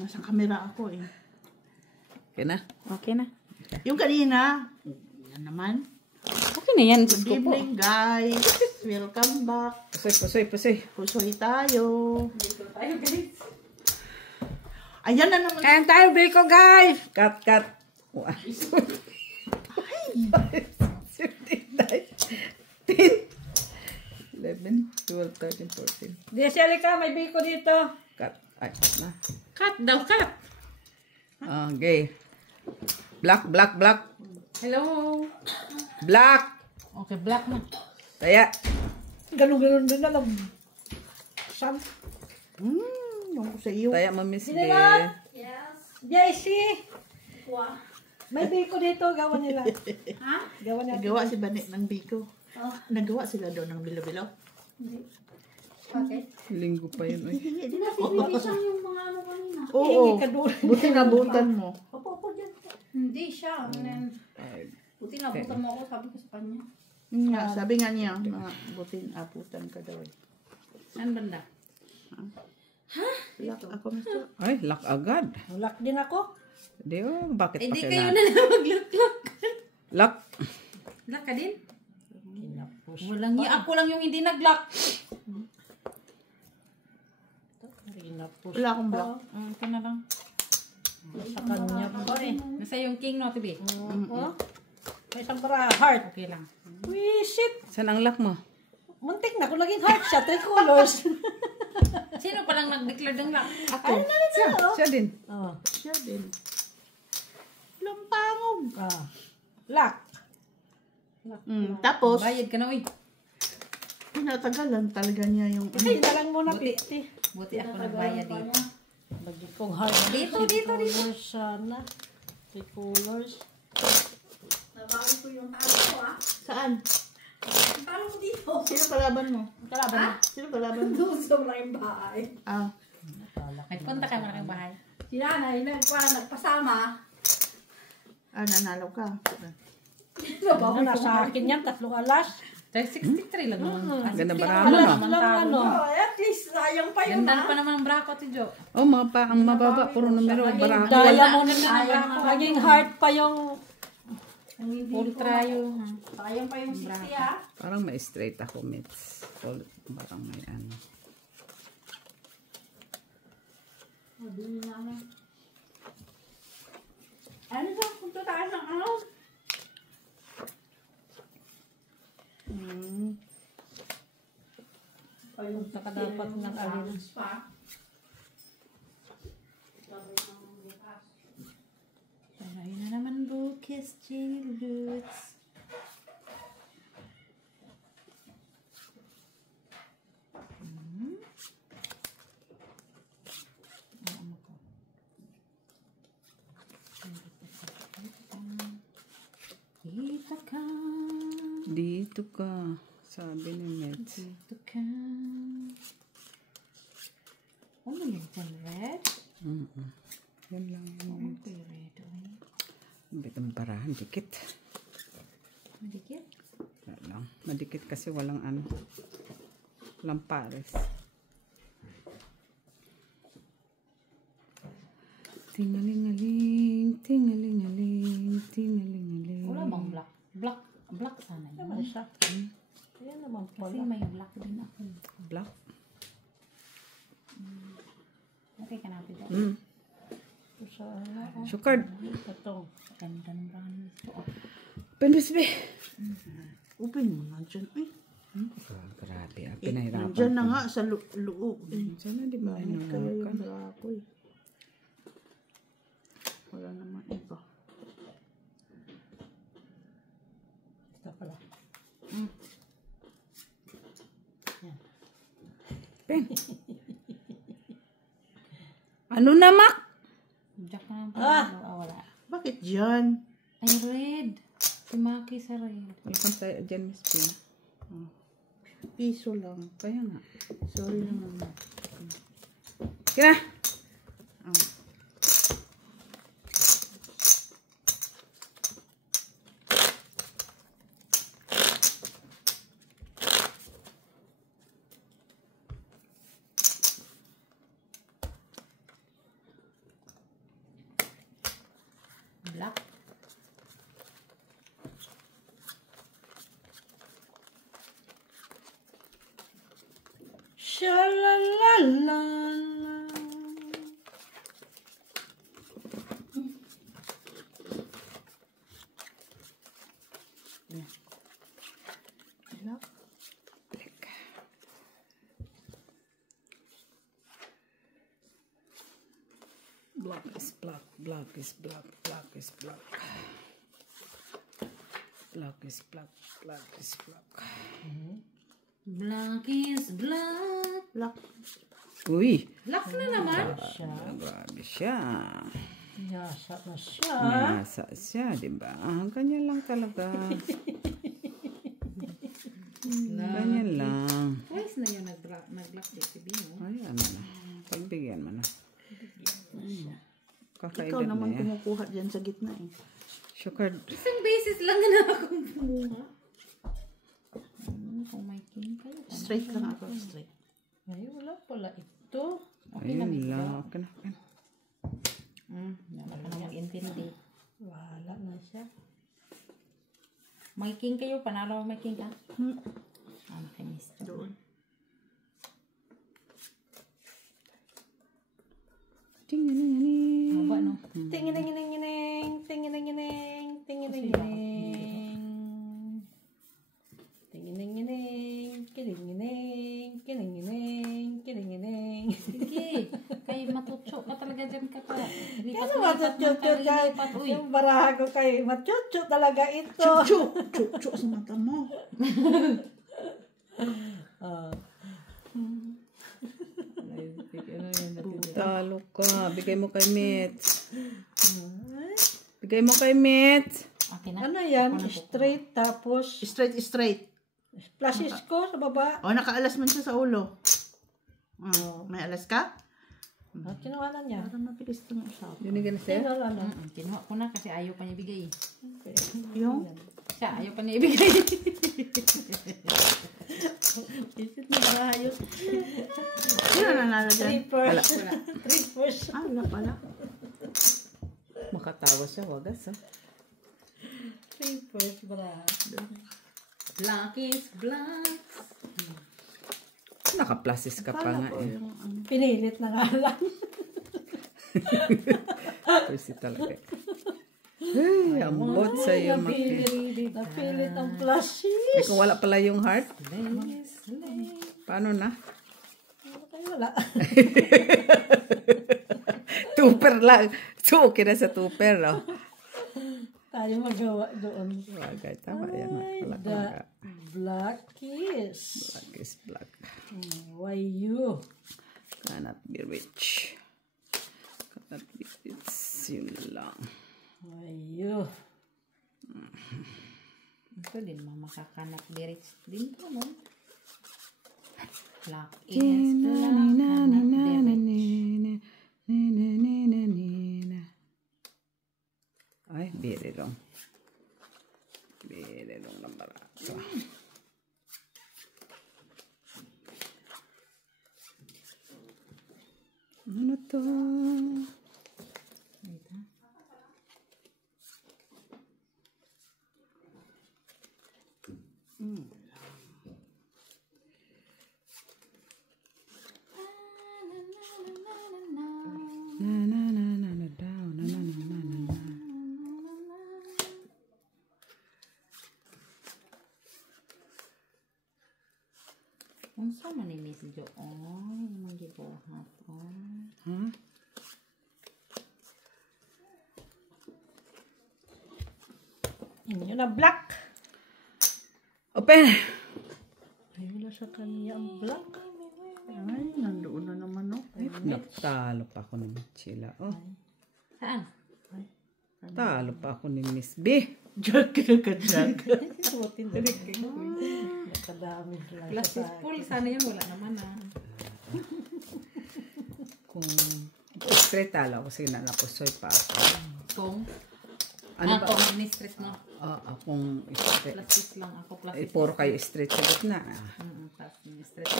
Nasa camera ako eh. Okay na? Okay na. Yung kanina, yan naman. Okay na yan. Good evening guys. Welcome back. Pusoy. Pusoy tayo. Dito tayo guys. Ayan na naman. Kain tayo, Biko, guys! Cut. Wow. 11, 12, 13, 14. Di, sali ka. May biko dito. Cut. Ay, na. Cut daw, cut. Okay. Black. Hello. Black. Okay, black na. Taya. Ganun din na lang. Sam. Ako sa iyo. Taya mo, Miss B. Yes. JC. May biko dito. Gawa nila. Ha? Gawa nila. Nagawa si Banik ng Biko. Nagawa sila daw ng bilo-bilo. Okay. Linggo pa yun. Ay. Hindi siya yung mga ano kanina. Oo. Buti nabutan mo. Opo, dyan. Hindi siya. Buti nabutan mo ako, sabi ko sa kanya. Nga, sabi nga niya, buti abutan ka daw eh. Saan banda? Lock ako, mister. Ay, lock agad. Lock din ako. Di, bakit Hindi pa kayo kailangan? na lang mag-lock. Lock. Lock ka din? Walang ako lang yung hindi nag-lock. Wala akong block. Ito na lang. Sa kanya pa eh. Nasa yung king no, tibi? May isang para heart. Okay lang. Shit. Saan ang lock mo? Muntik na kung naging heart siya. 3 colors. Sino palang nag-declare ng lock? Ako. Siya din. Siya din. Lampangog. Lock. Tapos, Bayad ka na, uy. pinatagalan talaga niya yung... Kasi na lang muna, Piti. Buti ako nagbayad dito. Lagi kong heart. Dito. Sana. 3 colors. Nabawi ko yung talo ko, Saan? Yung talo ko dito. Sino palaban mo? Kalaban mo. Sino palaban mo? Doon sa malaking bahay. May punta ka malaking bahay. Si nanay, nagpasama. Nanalo ka. Ako na sa akin yan, 3 alas. 63 lang naman. Ganda baramo, no? At least, sayang pa yun, Ganda pa naman ang brako, Tijo. Oh, ang mababa. Puro numero. Barako. Daya mo na ang brako. Naging heart pa yung ultra yung... Sayang pa yung 60, Parang may straight ako, Mitz. Parang may ano. Mabili namin. Ano ba? Punta tayo ng ano? Punta ka dapat ng alin. Spa. Ayun na naman, Bukis Chilboots. Dito ka. Sabi ni Mitz. Dito ka. Ano yun dyan, red? Yan lang. Okay, red. Bitang parahan. Dikit. Madikit? Wala lang. Madikit kasi walang ano. Walang pares. Tingalingaling. Wala bang black? Black sana yun. Naman siya. Kaya naman pala. Kasi may black din ako. Black? Okay ka na, Pito. Sukard. Ito. Ganda ng brand. Penbisbe. Open mo na dyan. Ay, Grabe. Pinahirapan. nandyan na nga sa loob. Sana di ba? Kaya yung brako eh. Wala naman iba. Ito pala. Pen. Ano na, Mak? Jack na lang. Wala. Bakit dyan? Ay, red. Si Maki sa red. Mayroon tayo dyan, Miss Pin. Piso lang. Kaya nga. Sorry naman. Kina! Shalalala. Black is black, black is black, black is black. Black is black, black is black. Black is black. Black. Uy! Black na naman. Grabe siya. Yasa na siya. Nasa siya, diba? Ganyan lang talaga. Ganyan lang. Twice na yun nag-black si Bino. Ay, ano na. Pagbigyan mo na. Kakaedad Ikaw na naman yan. kumukuha dyan sa gitna eh. Sugar. Isang beses lang na akong bumuha. Kung may king kayo. Straight lang ako. Straight. Ay, wala pala ito. Okay na Ayun ito. lang. Okay na. Okay na. Wala ka na mag-intindi. Wala na siya. May king kayo. Panalo may king ka? Nakamiss. Doon. Ting-ting-ting. Haba, no? Tingining-ining-ining, tingining-ining, tingining-ining. Tingining-ining, kining-ining, kining-ining, kining-ining. Sige. Kay matutso ka talaga dyan ka pa. Kaya matutso ka. Uy. Yung baraha ko kay matutso talaga ito. Chup sa mata mo. Talo ka. Bigay mo kay Mitch. Bigay mo kay Mitch. Okay na. Ano yan? Straight tapos Straight. flashes ko sa baba. O, nakaalas man siya sa ulo. May alas ka? At kinuha na niya. Para mabilis itong usap. Binigyan na siya? Ano? Kinuha ko na kasi ayaw pa niya ibigay. Yung? Siya, ayaw pa niya ibigay. Isit na maayos. Sino nanalo dyan? Three first. Wala pala. Makatawa siya. Wagas ha. Three first, bra. Black is black. Naka-pluses ka pa nga eh. Pinilit na nga lang. Kasi talaga. Ay, ambot sa'yo, Maki. Napilit ang flashes. Eh, kung wala pala yung heart, paano na? Ay, wala. Tupper lang. So, okay na sa tupper, no? Tayo magawa doon. Bagay, tama yan. Wala ka The mga black kiss. black is black. Why you? Cannot be rich. Cannot be rich. Yun lang. Why you? Ito din, makakanap direct din po, no? Black is black. Ay, birilong. Birilong ng barato. Ano to? Na na na na na daw. Na na na na na na. Unsa man ni Miss Jo? Ay, magibuhat. Ha? Inyo na black. Open! Ay, wala sa kanya ang black. Ay, nandoon na naman, no? Natalo pa ako ng chila. Oh, Saan? talo pa ako ni Miss B. Jack na ka, Jack. Suotin din kayo. Nakadami lang Plastic sa pool. Sana yun. Wala naman Kung straight talo ako, sige na napusoy pa ako. Kung? Ano ba? Kung mistress mo. Akong straight. Plastic lang. Ako plastic. Puro kayo straight sa gitna. Tapos mistress.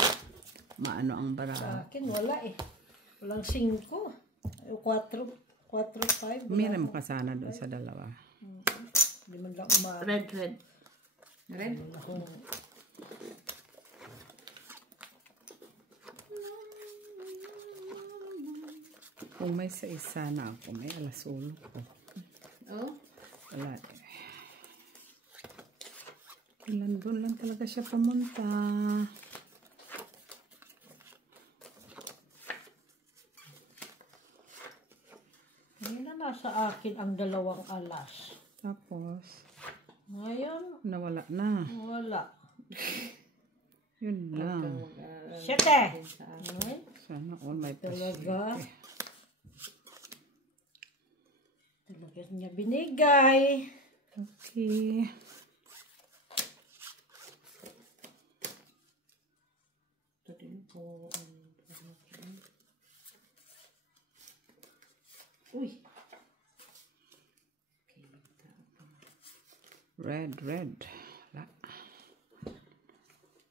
Maano ang bara. Sa akin, wala eh. Walang 5. 4, 5. Meron mo ka sana doon sa dalawa. Hindi man lang umari. Red. Red? Kung may sa isa na ako, may alas-ulo ko. Oh? Wala eh. Doon lang talaga siya pumunta. Ngayon na nasa akin ang 2 alas. Tapos, Ngayon, nawala na. wala. Yun lang. 7. Sana all may Talaga? paswerte. Talaga niya binigay. Okay. Ito din po. Uy. Red. Wala.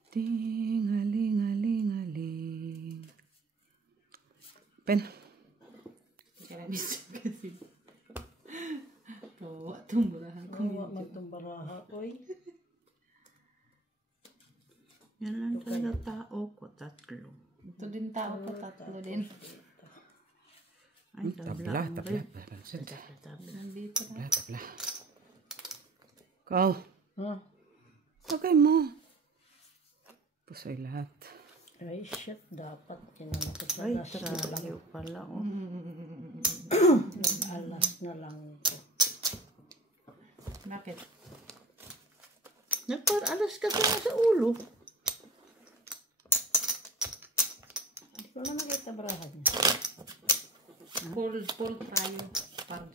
Ting-aling-aling-aling. Pen. Karabis kasi. Tawa, tumburahan ko. Kawa magtumbaraha. Uy. Yan lang talaga tao ko, 3. Ito din tao ko, 3 din. Ay, Tabla. Nandito na. Tabla. Ikaw. Huh? Okay mo. Pusoy lahat. Ay, shit. Dapat kinano ko sa Ay, alas na lang. trayo pala. Oh. Alas na lang ko. Bakit? Nagpar-alas ka na sa ulo. Hindi ko na nakita barahan niya. Full trial. Parang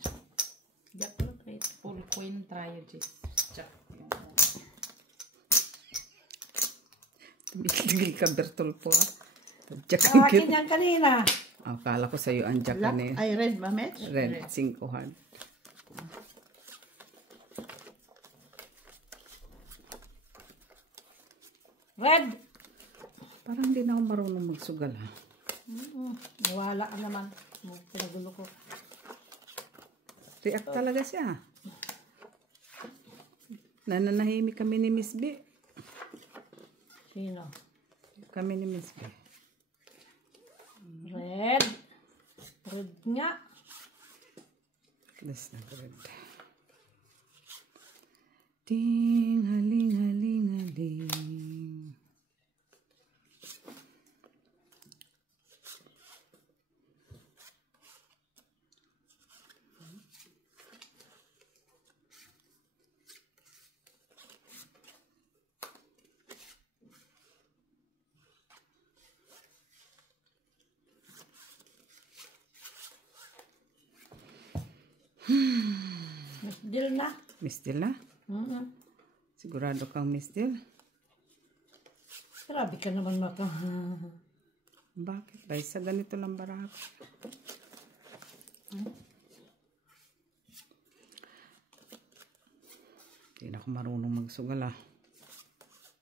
Jack pala trade. Full queen trial. Jack. Tumigil ka, Bertolfo. Jack Ah, akin yan kanina. Akala ko sa'yo ang Jack Black, kanina. ay red ba, Mitch? Red, 5 hard. Red. Parang hindi na ako marunong magsugal ha. Wala ka naman. Pinagulo ko. React talaga siya. Nananahimik kami ni Miss B. Sino? Kami ni Miss B. Red. Red nga. That's not red. Ting, haling, haling, haling. Mas deal na. Miss Dill na? Sigurado kang Miss Dill? Grabe ka naman maka. Bakit? Dahil sa ganito lang baraha ko. Hindi na ako marunong magsugal ah.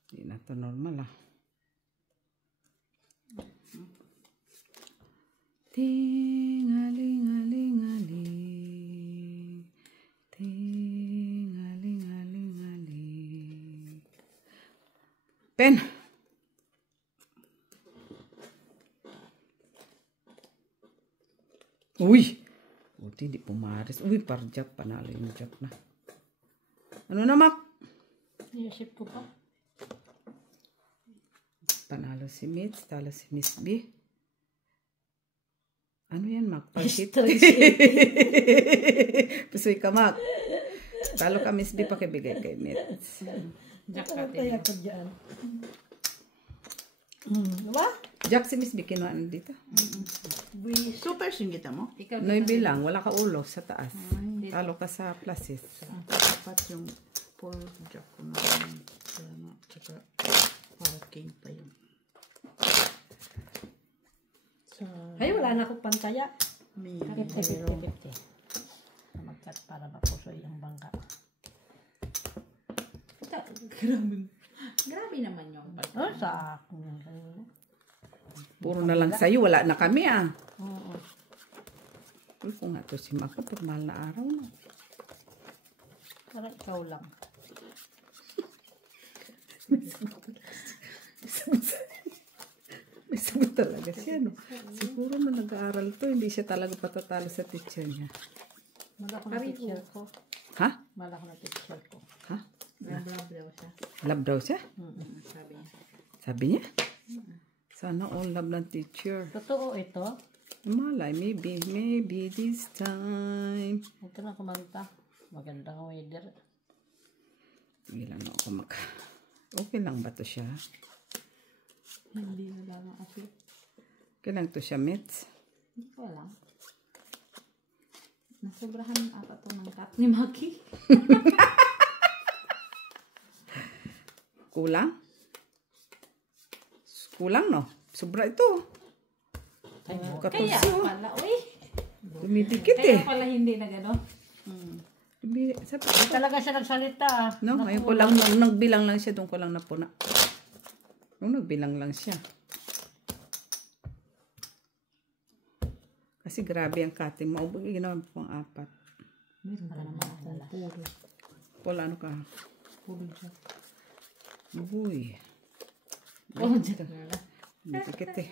Hindi na to normal ah. Ting-aling-aling-aling. Ting-aling-aling-aling. Pen! Uy! Buti di pumaris. Uy, parjak. Panalo yung jack na. Ano na, Mac? Iisip ko pa. Panalo si Mitch. Talo si Miss B. Ano yan, Mac? Palhit? Pusoy ka, Mac. Talo ka, Miss B. Pakibigay kay Mitch. Jack Ano ka kaya ka dyan? Diba? Jack si Miss B. Kinuha na dito. Super singgita mo? Ikaw Noy bilang. Wala ka ulo sa taas. Talo ka sa pluses. Dapat yung full jack ko na yun. Kaya tsaka parking pa yun. Sa Ay, wala na akong pantaya. mayroon. 50-50. Magkat para mapusoy ang bangka. Grabe naman yung Oh, sa akin yan kanina. Puro na lang sa'yo. Wala na kami ah. Oo. Uy, kung nga to si Mac. Mahal na araw na. Para ikaw lang. May sagot talaga siya, no? Siguro na nag-aaral to, hindi siya talaga patatalo sa teacher niya. Malaki na teacher ko. Ha? Malaki na teacher ko. Ha? Love daw siya. Love daw siya? Sabi niya. Sabi niya? Sana all love ng teacher. Totoo ito? Malay, maybe this time. Ito na kumanta. Magandang weather. Hindi lang ako Okay lang ba to siya? Hindi na lang ako. Okay lang to siya, Mitz? Hindi ko alam. Nasobrahan ata ito ng cut ni Maki. Kulang? Kulang, no? Sobra ito. Kaya pala, uy. Dumidikit Kaya pala hindi na gano'n. Hindi Talaga siya nagsalita. No, ngayon ko lang, nung nagbilang lang siya, doon ko lang napuna. Nung nagbilang lang siya. Kasi grabe ang cutting mo. Ginawa po ang 4. Meron ka naman akong puro. Paul, ano ka? Puro siya. Uy. Oh, dyan na lang. Dumidikit eh.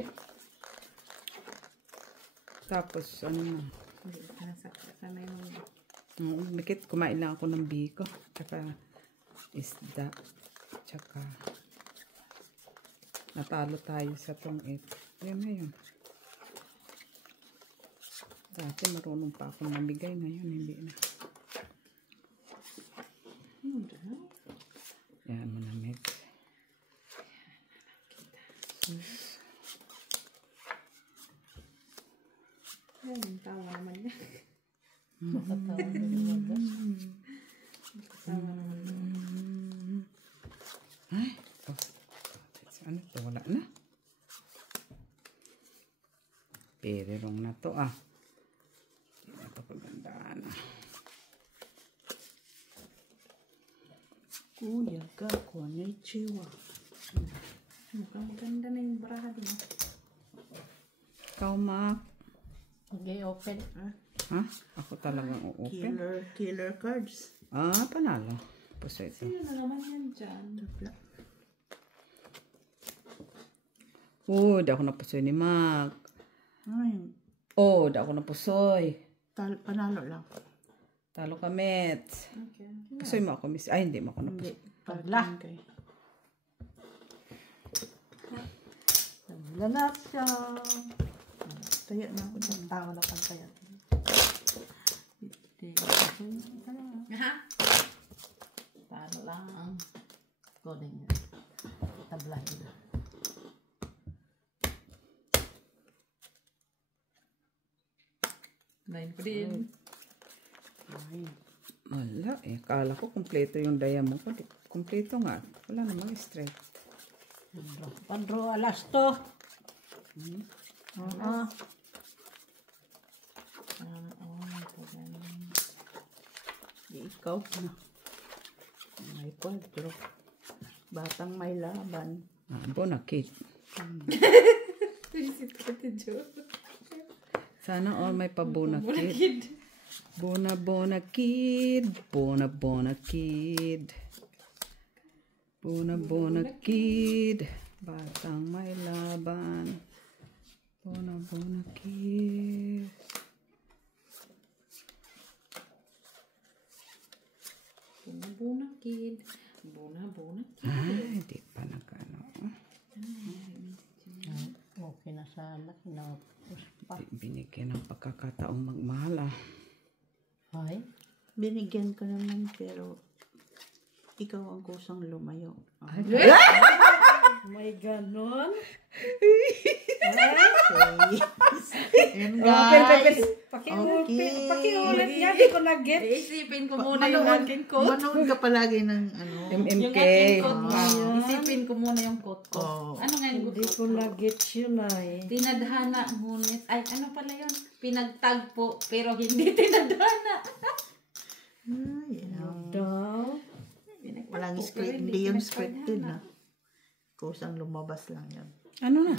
Tapos, ano na. Sana yung... Mikit, kumain lang ako ng biko. Tsaka isda. Tsaka natalo tayo sa tong 8. Yan na yun. Dati marunong pa akong namigay. Ngayon, hindi na. Yan mo na, Met. Ay, yung tawa naman niya. Ay, ano ito? Wala na. Pero wrong na to, ah. Hindi na ito pagandaan, ah. Kuya ka, konnichiwa. Mukhang maganda na yung baraha din. Ikaw, Mac. Okay, open. Ha? Ako talagang open. Killer cards. Ah, panalo. Puso ito. Sino na naman yan dyan? Oh, di ako napusoy ni Mac. Ay, Oh, di ako napusoy. panalo lang. Talo ka, Met. Okay. Pusoy mo ako, miss. Ay, hindi mo ako napusoy. Pagla. Wala na siya. Taya na ako dyan. Tawa na pang tayo. Ha? Paano lang? Coding. Tablahin. Nine ko din. Wala eh. Kala ko kumpleto yung diamond ko. Kumpleto nga. Wala namang straight. Padro alas to. Ikaw na. May kwadro. Batang may laban. Bonakit. Sana all may pa-bonakit. Bonakid. Bonakid. Bonakid. Batang may laban. Bonakid. Buna kid. Buna. Ay, di pa nagano. Okay na sa laki na puspa. Binigyan ng pagkakataong magmahal, ah. Ay. Binigyan ko naman pero ikaw ang kusang lumayo. May ganon. And guys, Pakiulit niya. Di ko nag-get. Isipin ko muna yung aking code. manood ka palagi ng ano. MMK. Yung aking code. Isipin ko muna yung code ko. Oh. Ano nga yung Hindi ko nag-get yun ay. Tinadhana ngunit. Ay, ano pala yun? Pinagtagpo pero hindi tinadhana. Daw. Walang script, hindi yung scripted na. Kusang lumabas lang yan. Ano na?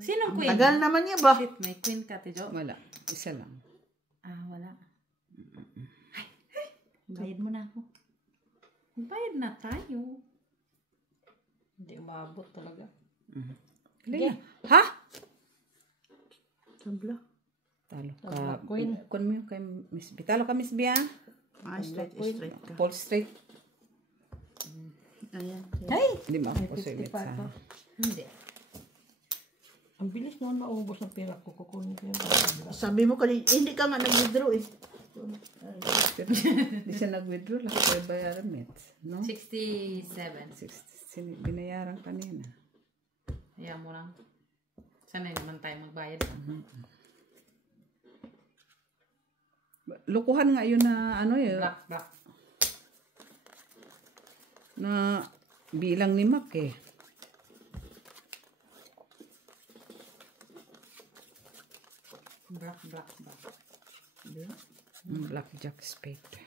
Sinong queen? Tagal naman niya ba? Shit, may queen ka, Tijo. Wala. Isa lang. Ah, wala. Ay, bayad mo na ako. Bayad na tayo. Hindi umabot talaga. Galing na. Ha? Tabla. Talo ka. Tabla, queen. Kun mo kay Miss B. Talo ka, Miss B, ah. Straight ka. Fall straight. Ayan. Ay! Hindi mo ako puso yung pa mitsa. ako. Hindi. Ang bilis naman maubos ng pera ko. Kukunin ko yung Sabi mo kanina, hindi ka nga nag-withdraw eh. Hindi siya nag-withdraw. Laki ko yung bayaran, Mitz. No? 67. Binayaran kanina. Kaya mo lang. Sanay naman tayo magbayad. Lukuhan nga yun na ano yun. Black. Na bilang ni Mac eh. Black. Blackjack spade.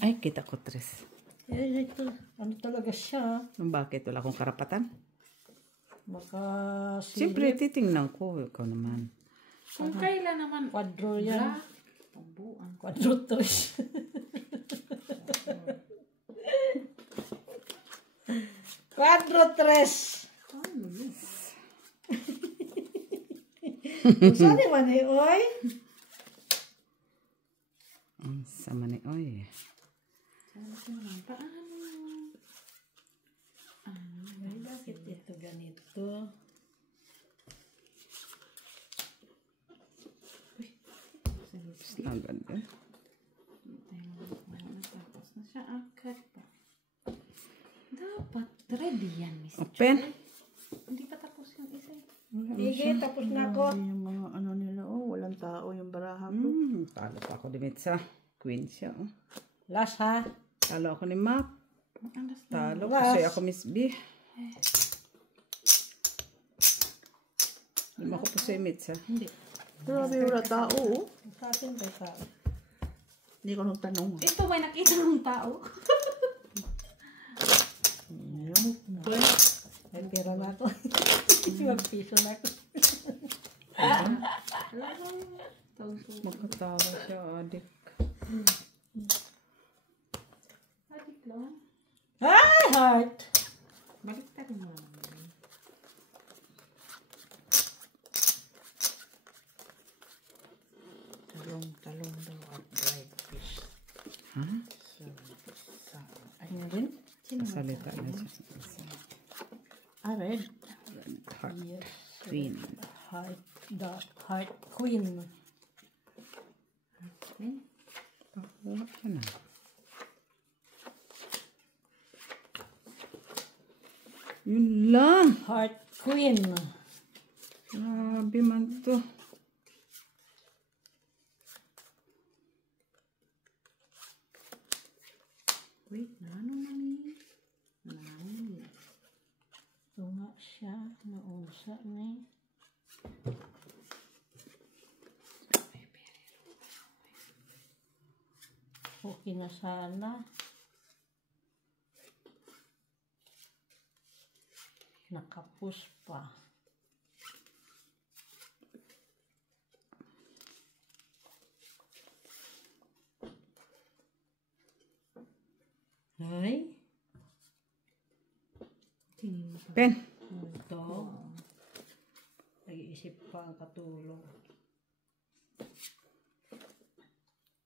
Ay, kita ko, Tres. Eh, ito. Ano talaga siya? Bakit? Wala akong karapatan? Baka Siyempre, titingnan ko. Ikaw naman. Kung kailan naman Quadro yan. Pabuan. Quadro 3. Quadro 3. Saan naman eh, oy? Ang sama ni Oy. Paano? Ay, bakit ito ganito? Ang ganda. Tapos na siya agad pa. Dapat ready yan, Miss. Open. Hindi pa tapos yung isa. Sige, tapos na ako. Yung mga ano nila, walang tao yung baraha ko. Talo pa ako ni Mitsa. Queen siya. Oh. Last ha. Talo ako ni Mac. Talo. Last. Kasi ako Miss B. Hindi mo ako po sa Mitsa. Hindi. Grabe, wala tao. Sa atin ba ito? Hindi ko nagtanong. Ito may nakita ng tao. May pera na ako. Mag-piso na ako. Magkatawa siya, adik. Adik lang. Ay, heart! Baliktad mo. Talong daw at dried fish. Ha? Ano rin? Salita na siya. Red. Heart. Yes. Queen. Heart. The heart queen. Wala ka na. Yun lang. Heart queen. Grabe man to. Wait, ano mami? Nani? Ito nga siya. Naunsa na eh. Okay na sana. Nakapus pa. Ay. Pen. Ito. Nag-iisip pa ang katulong.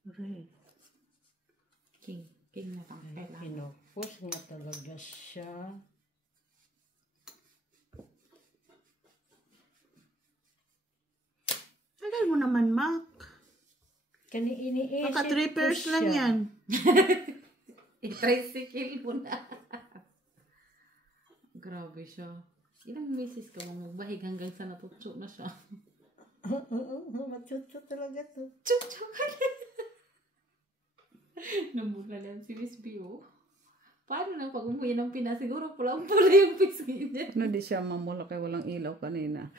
Red. King na pang kailangan. Pinupos nga talaga siya. Tagal mo naman, Mac. Iniisip Baka 3 ko pairs lang siya. yan. I-tricycle mo na. Grabe siya. Ilang misis ka mo magbahig hanggang sa natutso na siya. Machutso talaga to. Chucho ka na. Namula lang si Miss B.O. Paano na pag umuwi ng Pinas? Siguro pulang-pula yung pisngi niya. Ano di siya mamula kay walang ilaw kanina.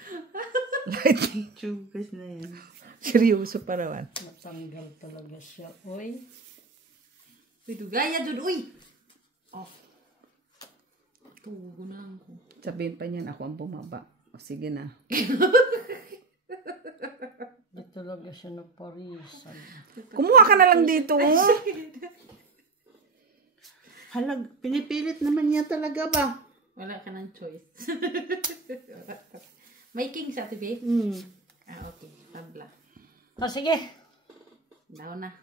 Chugas na yan. Seryoso pa naman. Natanggal talaga siya. Uy. Uy, dugaya dun, uy! Oh. Tugo na ako. Sabihin pa niyan ako ang bumaba. O sige na. Di talaga siya naparisan. Kumuha ka na lang dito. Pinipilit naman niya talaga ba? Wala ka ng choice. May king sa ate, babe? Okay. Tabla. O, sige. Daw na.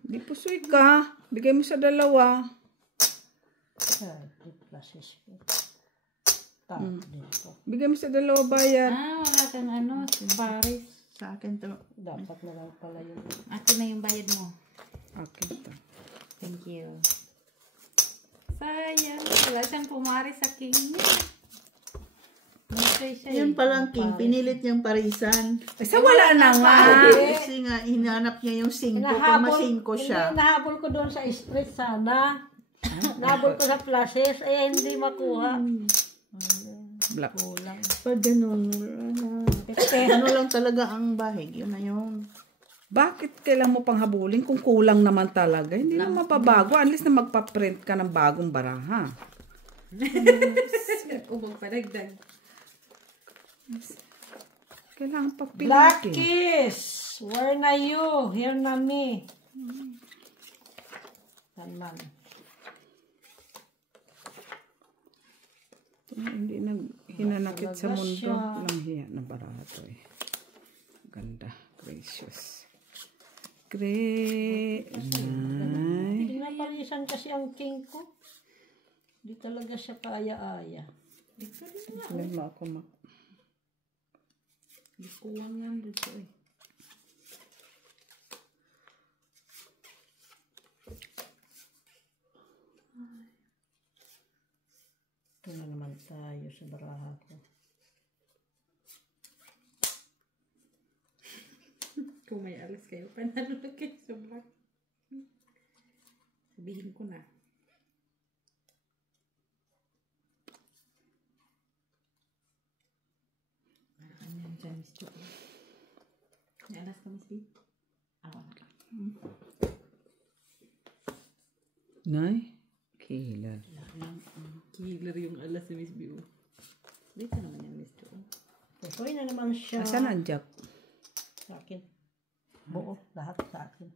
Di pusoy ka. Bigay mo sa dalawa. Places. Dito. Bigay mo sa dalawa bayad. Wala kang ano. Paris. Sa akin to. Dapat na lang pala yun. Akin na yung bayad mo. Okay to. Thank you. Sayang. Wala siyang pumari sa king niya. Yun palang king, pinilit niyang parisan. Sa wala na nga. Kasi nga, hinanap niya yung 5. Kung ma-5 siya. Hindi, nahabol ko doon sa street sana. Nahabol ko sa flashes. Eh, hindi makuha. Black. Pag ganun, ano lang talaga ang bahig. Yun na yun. Bakit kailangan mo pang habulin kung kulang naman talaga? Hindi na mapabago. Unless na magpa-print ka ng bagong baraha. Ubog padagdag. Kailangan pa Black pilitin. Kiss! Where na you? Here na me. Tanman. Hindi na hinanakit sa mundo. Lang hiya na baraha to eh. Ganda. Gracious. Hindi na palisan kasi ang king ko. Hindi talaga siya kaaya-aya. Lima ako ma. Kuwang yan dito eh. Ito na naman tayo sa baraha ko. Kung may alas kayo, panalo na kayo sa black. Sabihin ko na. Ano yan dyan, Miss Jo? May alas ka, Miss B? Awa na ka. Nay? Killer. Killer yung alas ni Miss B. Dito naman yan, Miss Jo. Pusoy na naman siya. Asan ang jack? Sa akin. Buo. Lahat sa akin.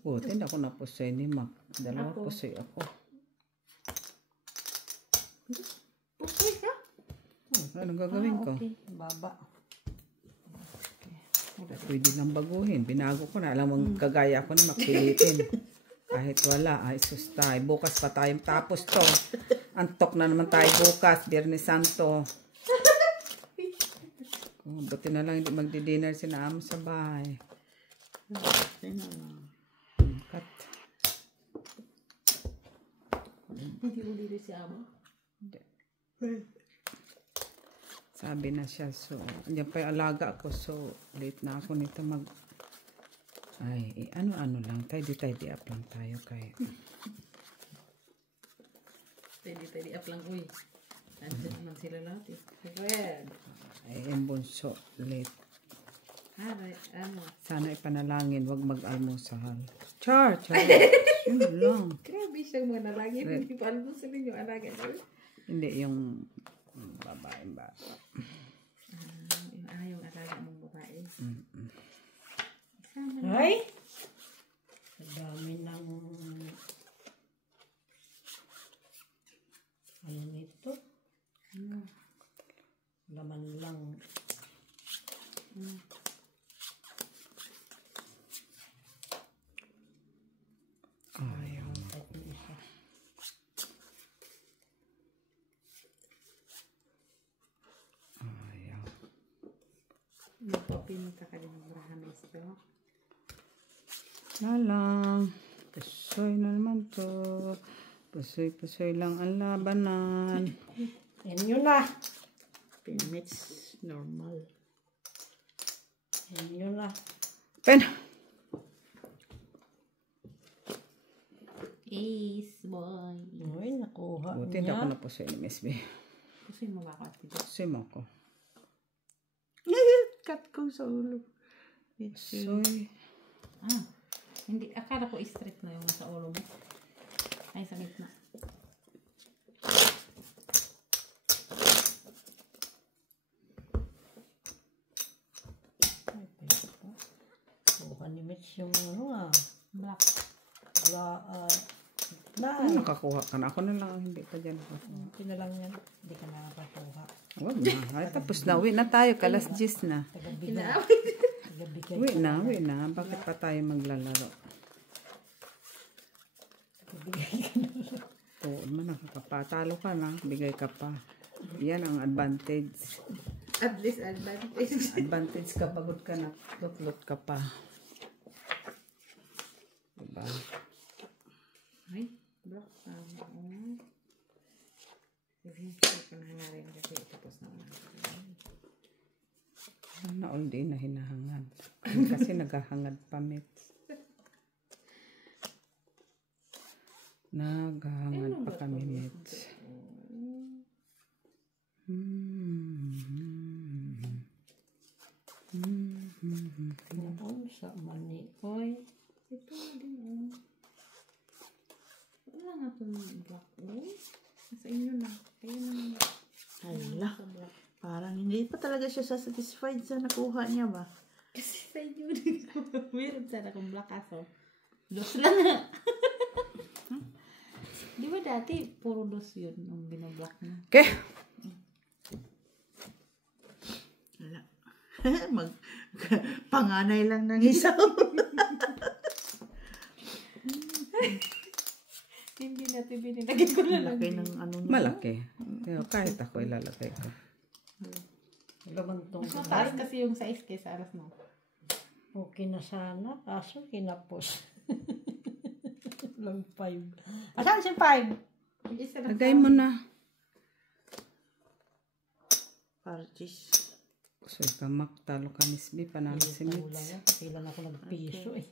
Buti hindi ako napusoy ni Mac. Dalawa pusoy ako. Pusoy ka? Anong gagawin ko? Okay. Baba. Pwede lang baguhin. Binago ko na. Alam mong kagaya ko na makpilitin. Kahit wala. Ay sustay. Bukas pa tayong tapos to. Antok na naman tayo bukas. Biyernes Santo. Buti na lang hindi magdi-dinner si Naam sa bahay. Kat. Hindi uli rin si Amo? Sabi na siya, so, andyan pa yung alaga ko, so, late na ako nito ay, ano-ano lang, tidy up lang tayo kay. Tidy up lang, uy. Nandiyan naman sila lahat eh. Red. Ay, yung bunso, late. Ano? Sana ipanalangin, wag mag-almusal. Char. Yun lang. Grabe siyang mga nalangin. Hindi pa alam sa ninyo alaga niyo. Hindi, yung babaeng bata. Yung alaga mong babae. Ay! Ang dami ng ano nito? Laman lang. Ayaw. Ayaw. Magpapinta ka din ng brahamis to. Lalang. Pusoy na naman to. Pusoy lang ang labanan. Yan yun na. Pinmits normal. Yan yun na. Pen. Ace boy. Uy, nakuha Buti hindi niya. ako napusoy ni Miss B. Gusto mo ba ka? Pusoy mo ako. Cut ko sa ulo. Pusoy. Hindi. Akala ko straight na yung sa ulo mo. Ay, sa gitna. Kuha ni Mitch yung ano Black. Nakakuha ka na. Ako na lang, hindi pa dyan. Okay na lang yan. Hindi ka nakakuha. Wag na. Ay, tapos na. Uwi na tayo. Kalas 10 na. Tagabigay. Uwi na. Bakit pa tayo maglalaro? Oo, man nakakapatalo ka na. Bigay ka pa. Yan ang advantage. At least advantage. Advantage ka, pagod ka na. Lutlot ka pa. Diba? Ay, block pa. Sige, hindi ko na rin kasi tapos na ako. Na all day na hinahangad. Kasi naghahangad pa, Mets. Naghahangad pa kami, Mets. Sa manikoy. Ito din, wala nga itong block. Nasa inyo na. Kayo na. Hala. Parang hindi pa talaga siya satisfied sa nakuha niya ba? Kasi sa inyo din. Meron sana akong block aso. Dos lang nga. Di ba dati, puro dos yun ang binablock na. Okay. Hala. Panganay lang ng isa. Hindi natin binilagay ko na lang. Laki ng ano na. Malaki. Pero kahit ako ilalagay ko. Lumantong Mas mataas kasi yung size kaysa alas mo. okay na sana. Kaso kinapos. Lang 5. Asan si 5? Isa lang. Lagay mo na. Parchis. So, ikamak, talo ka, Miss B. Panalo si Kulang Mets. yan. Kailan ako nagpiso eh.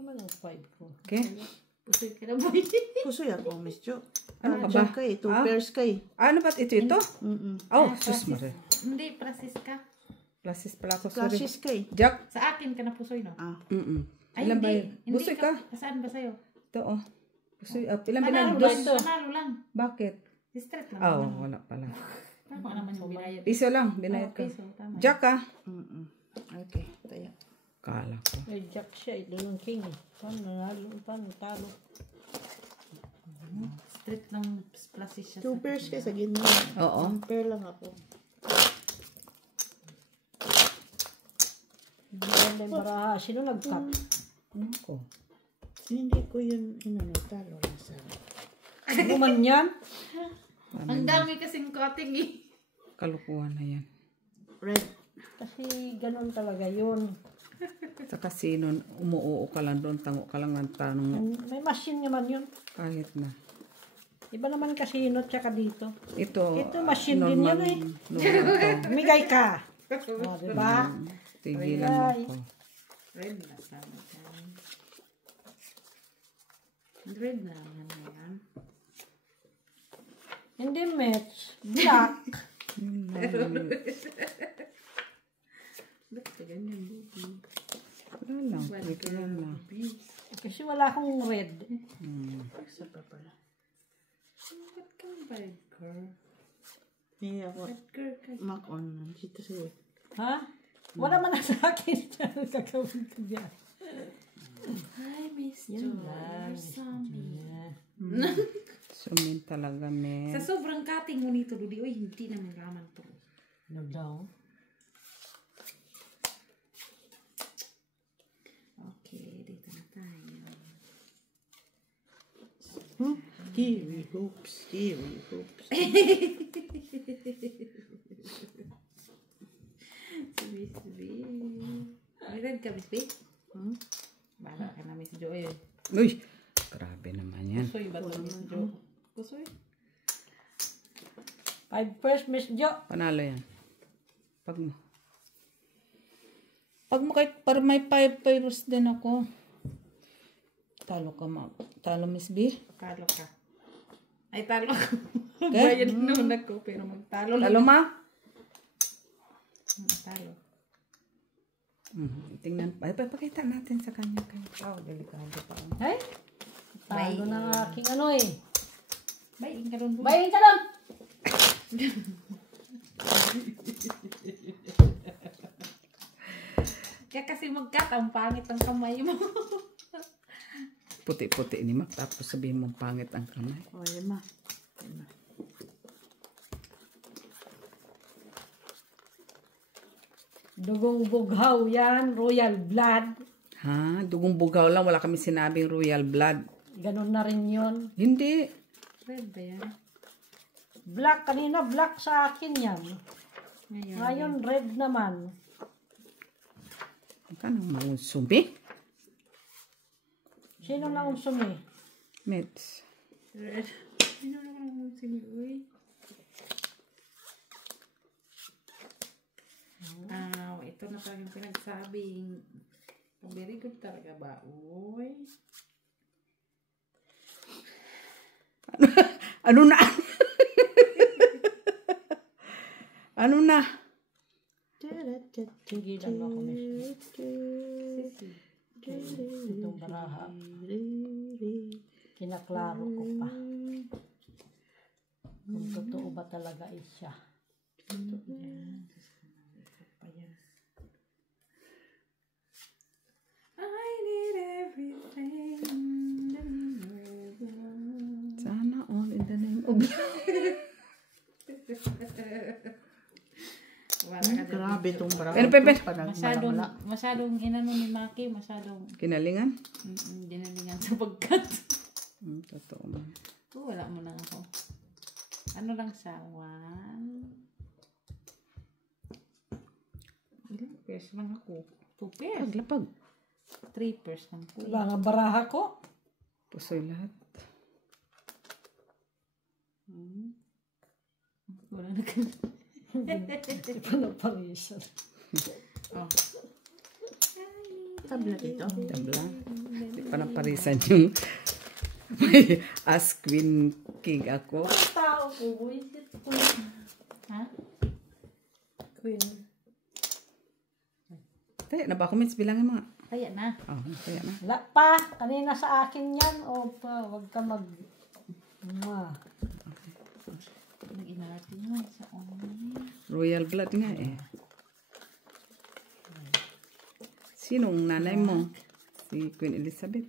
Naman ang 5 ko. Okay? Pusoy ka na boy. Pusoy ako, Miss Jo. Ano ka ba? Diyan kay, 2 pairs kay. Ano ba't ito? Oh, sus mo rin. Hindi, Francisca. Plasis pala ako, sorry. Flashes kay. Jack. Sa akin ka na pusoy, no? Ah. Ay, Ilan ba hindi. yun? Hindi Busoy ka. Saan ba sa'yo? Ito, oh. Busoy up. Ilan Panalo binayad? lang. Panalo lang. Bakit? Distress lang. Oh, wala pala. Tama naman yung binayad. Piso lang, binayad ka. Piso, tama. Jack, ah. Okay, tayo. Kala ko. May jack siya. Ito yung king eh. Paano nanalo? Paano talo? Street ng plastic siya. 2 pairs kay sa ginawa. Oo. 1 pair lang ako. Hindi yan may baraha. Sino nag-cut? Ano ko? Hindi ko yun talo na sa. Ano man yan? Ang dami kasing cutting eh. Kalukuhan na yan. Red. Kasi ganun talaga yun. Sa casino, umuoo ka lang doon, tango ka lang ng tanong. May machine naman yun. Kahit na. Iba naman casino tsaka dito. Ito machine din yan eh. Normal to. Umigay ka. O, diba? Tigilan mo ko. Red na sana yan. Red na naman na yan. Hindi match. Black. Ba't ka ganyan, baby? Wala lang. Tigilan na. Kasi wala akong red. Sa pa pala. Ba't kang bad girl? Hindi ako. Bad girl ka. Mac on. Dito sa'yo. Ha? Wala man na sa akin. Kakawin ko dyan. Hi, Miss Yan George. Sammy. Sumin talaga, men. Sa sobrang cutting mo nito, Ludi, uy, hindi na may laman to. Ano daw? Okay, dito na tayo. Kiwi hoops. Kiwi hoops. Si Miss B. May red ka, Miss B? Bahala ka na, Miss Joy. Uy! Grabe naman yan. Kusoy ba ito, Miss Jo? Kusoy? 5 first, Miss Jo. Panalo yan. Pag mo kahit para may 5 pairs din ako. Talo ka, ma. Talo, Miss B. Talo ka. Ay, talo ako. Bayad naman ako, pero magtalo lang. Talo, ma. Talo. Tingnan. Ay, papakita natin sa kanya. Oh, delikado pa. Ay, talo ng aking ano eh. Bayin ka doon. Bayin ka lang! Kaya kasi magkat, ang pangit ang kamay mo. puti-puti ni Mac. Tapos sabihin mong pangit ang kamay. O, yan ma. Yan ma. Dugong bughaw yan, royal blood. Ha? Dugong bugaw lang. Wala kami sinabing royal blood. Ganon na rin yun. Hindi. Red ba yan? Black, kanina black sa akin yan. Ngayon. Ngayon red naman. Ang kanang mangusumbi. Sino na unsumi? Meds. Red. Ano naman sige, uy. Ito na talagang pinagsabing. Very good talaga ba? Uy. Ano na? Ano na? Tigilan mo ako, miss. Itong baraha. Kinaklaro ko pa. Kung totoo ba talaga siya. I need everything. Sana all in the name of Wala ka dyan. Grabe itong baraha. Pero, Masyadong inano ni Maki, masyadong kinalingan? dinalingan sa pagkat. Totoo man. Wala mo lang ako. Ano lang siya? 1. Ilang pairs lang ako? 2 pairs. Paglapag. 3 pairs lang ko. Wala nga baraha ko. Pusoy lahat. Wala na ka. Hindi pa naparisan. Oh. Tablet ito. Tabla. Hindi pa naparisan yung may Ask Queen King ako. Tao ko, buisit ko. Ha? Queen. Kaya na ba ako, Mits? Bilangin mo nga. Kaya na. Oh, kaya na. Wala pa. Kanina sa akin yan. O pa, wag ka mag... Lagyan natin yun sa online. Royal blood nga eh. Sinong nanay mo? Si Queen Elizabeth.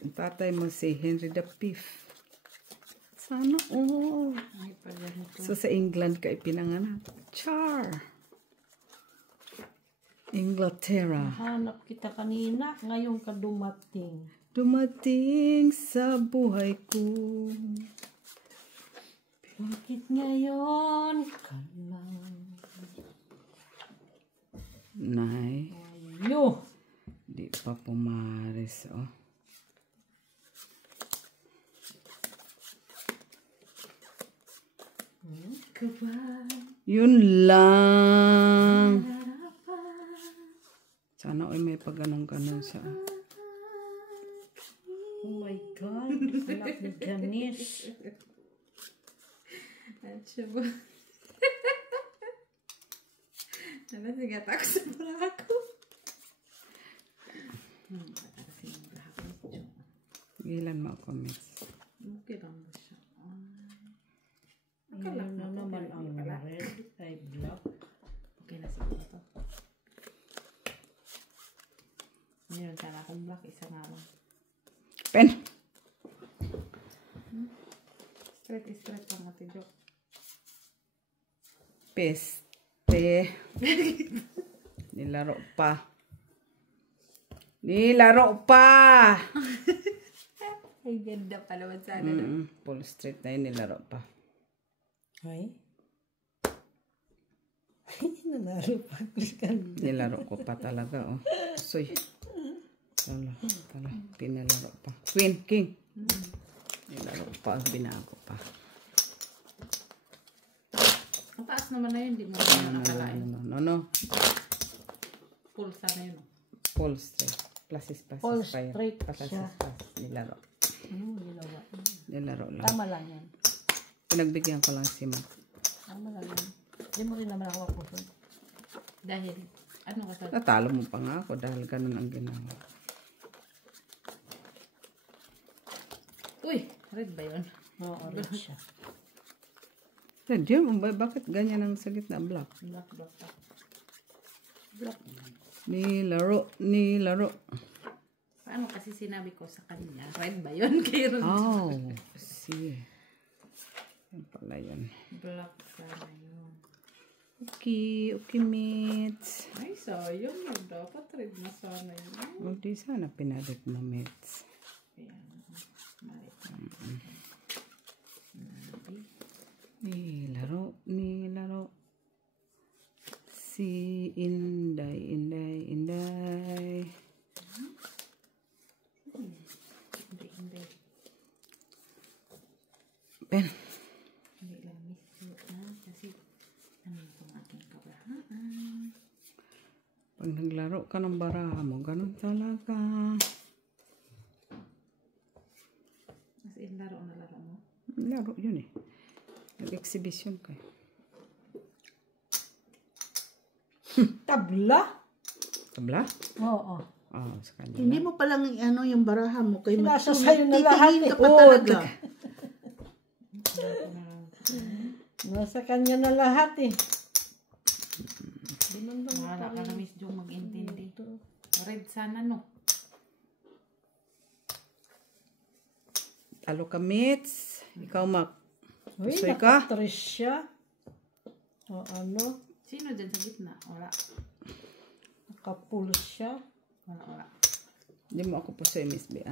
Ang tatay mo si Henry V. Sana all. Ay, pala nito. So sa England ka ipinanganak. Char. Inglaterra. Hanap kita kanina. Ngayon ka dumating. Dumating sa buhay ko. Bakit ngayon ka lang? Nay. Yo! Di pa pumaris, oh. Yun lang. Sana ay may pagganong-ganon siya. Oh my God. Anak ni Janice. At siya ba? Nasigat ako sa brako. Gilan mo ako, Miss. Okay lang ba siya? Ayun na naman ang red. Ay, black. Okay na siguro to. Ngayon, sana akong black. Isa nga lang. Pen. Straight lang natin, joke. Peste. Nilaro pa. Nilaro pa! Ay, ganda pala. Sana Full straight na yun, nilaro pa. Ay? Nanalo pa ako sa Nilaro ko pa talaga, oh. Soy. Tala. Pinalaro pa. Queen, King. Nilaro pa, binago pa. ang taas naman na yun. Hindi mo na nakalain. No. Full sana yun. Full straight. Pluses. Full straight siya. Nilaro. ginawa. Nilaro lang. Tama lang yan. Pinagbigyan ko lang si Mac. Tama lang yan. Hindi mo rin naman ako mapusun. Dahil, ano ka sa... Natalo mo pa nga ako dahil ganun ang ginawa. Uy! Red ba yun? Oo, red siya. Red yun. Bakit ganyan ang sa gitna? Black. Black. Nilaro. Paano kasi sinabi ko sa kanya? Red ba yun? Kay Ron. Oh, see. Yan pala yun. Black sana yun. Okay, okay, mates. Ay, sayang yun. Dapat red na sana yun. O, di sana pinalit na, mates. Ayan. Nilaro. Si Inday. Hindi. Ben. Hindi lang miss you kasi ano yung aking kabahaan. Pag naglaro ka ng baraha mo, ganun talaga. As in, laro mo? Laro yun eh. Nag-exhibition ka. Tabla? Tabla? Oo. Oo, sa kanya. Hindi mo palang yung baraha mo kay Nasa Matsu. sayo na lahat Titingin eh. ka pa talaga. Nasa kanya na lahat eh. Wala ka na miss yung mag-intindi. Red sana no. Talo ka, mates. Ikaw, Mac. Uy, Pusoy ka? nakatres siya. O ano? Sino dyan sa gitna? Wala. Nakapul siya. Wala. Hindi mo ako pusoy, Miss B.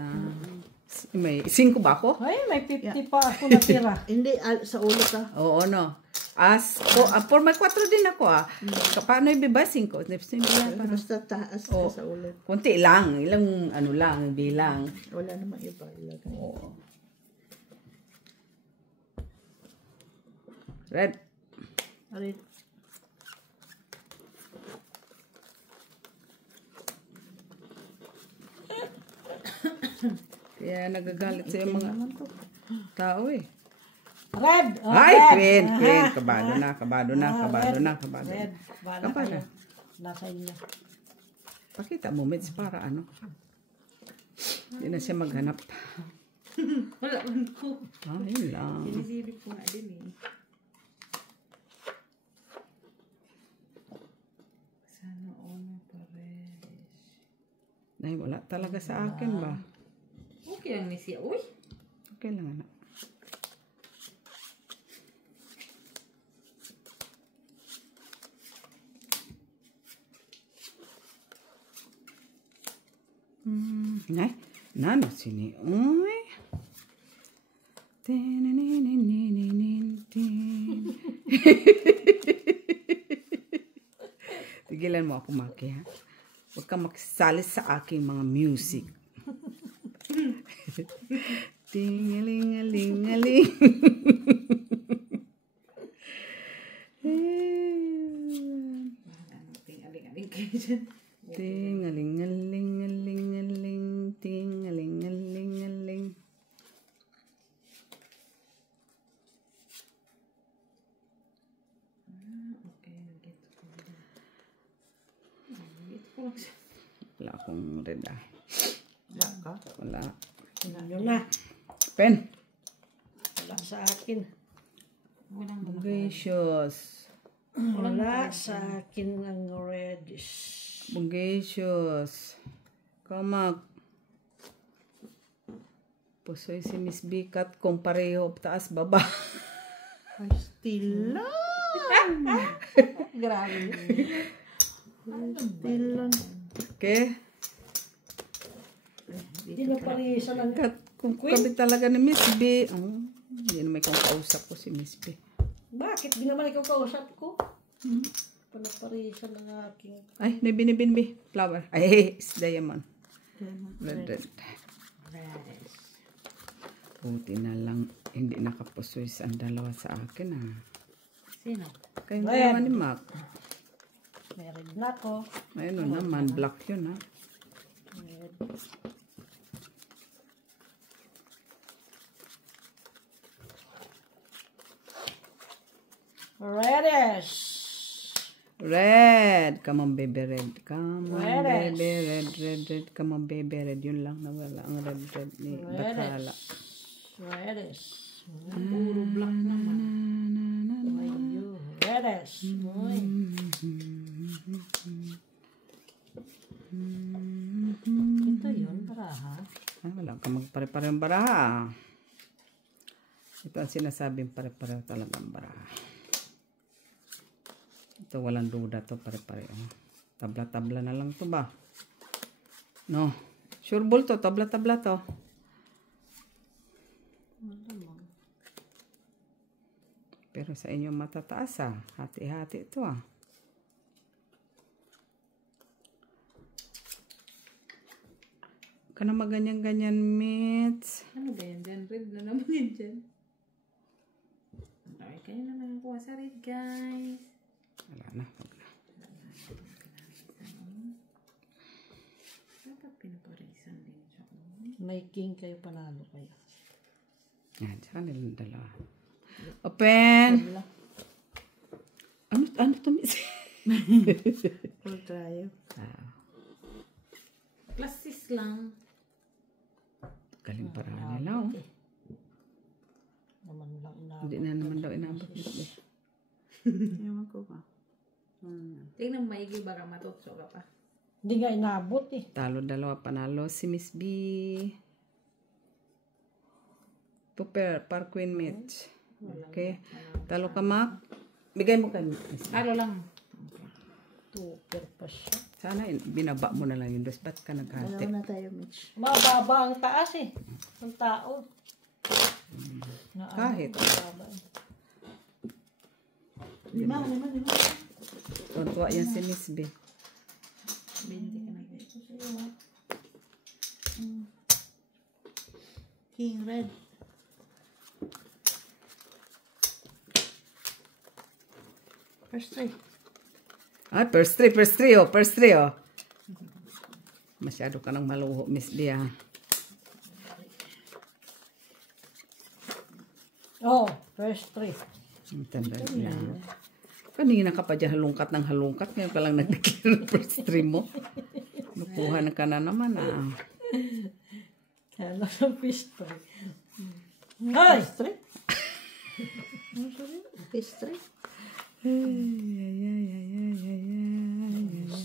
May 5 ba ako? Ay, may 50 pa ako natira. Hindi, sa ulo ka. Oo, no. For may 4 din ako, Paano ibibay? 5? Basta taas ka sa ulo. Kunti lang. Ilang ano lang, bilang. Wala namang iba. Ilagay. Oo. Red. Arit. Kaya nagagalit sa mga tao eh. Red! Oh, Ay, red. Queen. Kabado na. Red. Wala Kabado. kayo. Nasa inyo. Pakita mo, Mids, para ano. Hindi na siya maghanap. Wala ko. Yun lang. Sinisibig ko nga din eh. Sana ono pares. Ay, wala talaga sa akin ba? Okay lang ni siya. Uy! Okay lang, anak. Nano sini? Uy. Tigilan mo ako, Maki, ha? Huwag kang makisali sa aking mga music. Tingaling-aling-aling. Ting-aling-aling kayo dyan. Tingaling-aling-aling-aling. Tingaling-aling-aling. Okay, nag-get ko na. Nag-get ko lang siya. Wala akong red, Wala ka? Wala. Ano na? Pen. Wala sa akin. Walang Bungacious. Wala sa akin ang reddish. Bungacious. Kamak. Pusoy si Miss Bikat kung pareho taas baba. Ay, still lang. Grabe. Still lang. Okay? Hindi na parisa ng Kung kami talaga ni Miss B. Hindi na may kung kausap ko si Miss B. Bakit? Di naman ikaw kausap ko. Panaparisa ng aking... Ay, may binibinbi. Flower. Ay, it's diamond. Red. Buti na lang hindi nakapusoy ang dalawa sa akin, Sino? Kaya naman ni Mac. Meron na ako. Ayun naman, black yun, Reddish. Red. Come on, baby, red. Come on, Reddish. baby, red. Come on, baby, red. Yun lang nawala ang red ni Bathala. Reddish. Puro black naman. Ayun. Reddish. Uy. Ito yun, para. Wala ka magpare-parehong baraha. Ito ang sinasabing pare-pareho talagang baraha. Ito walang duda to, pare-pareho. Tabla-tabla na lang to ba? No. Sure ball to, tabla-tabla to. Pero sa inyo matataas hati-hati ito Kana maganyan-ganyan, Mitz. Ano ba yan dyan? Red na naman yun dyan. Okay, kayo na nakakuha sa red, guys. Wala na. Dapat pinaparisan din siya. May king kayo, panalo kayo. Yan, saka nilang dalawa. Open! Ano to, Mitz? Full trial. Classes lang. Galing paraan nila, Naman lang inabot. Hindi na naman daw inabot. Ewan ko ba? Tingnan maigi baka matutso ka pa. Hindi nga inabot eh. Talo dalawa, panalo si Miss B. Super, par Queen Mitch. Okay. Talo ka, Mac. Bigay mo kay Miss B. Talo lang. Super pa siya. Sana binaba mo na lang yung dos. Ba't ka naghati? Dalawa na tayo, Mitch. Mababa ang taas eh. Ang tao. Kahit. Mababa. Lima. Tuntua yan si Miss B. 20 ka na. King red. First three. First three, oh. Masyado ka nang maluho, Miss B, Oh, first three. Ang tanda niya. Kanina ka pa dyan halungkat ng halungkat. Ngayon ka lang nag-declare ng first three mo. Nakuha na ka na naman, Kaya lang ang first three. Ay! First three? First three?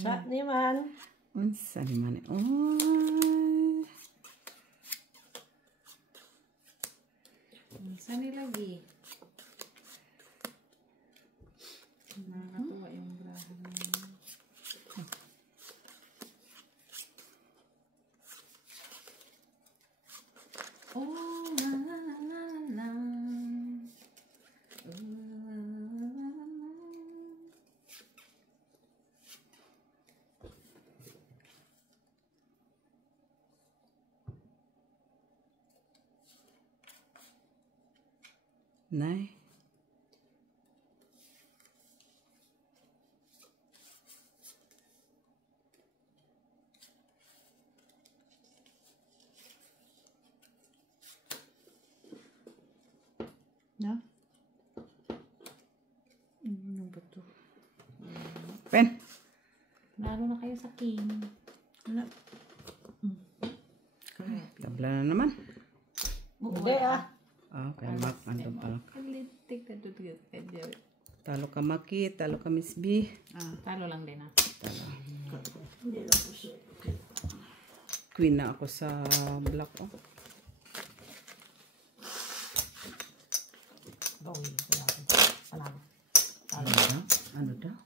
Sa ni man. Unsa ni man eh. Saan nilagi? Nakakatuwa yung braha na yun. Oh, la la la la la. Nay. No? Ano ba to? Pen. Lalo na kayo sa king. Wala. Tabla na naman. Hindi Okay, Mac. Andun pala. Kalitik na tutugot ka dyan. Talo ka, Maki. Talo ka, Miss B. Talo lang din Talo. Queen na ako sa black, Gawin ko lang. Panalo. Ano daw?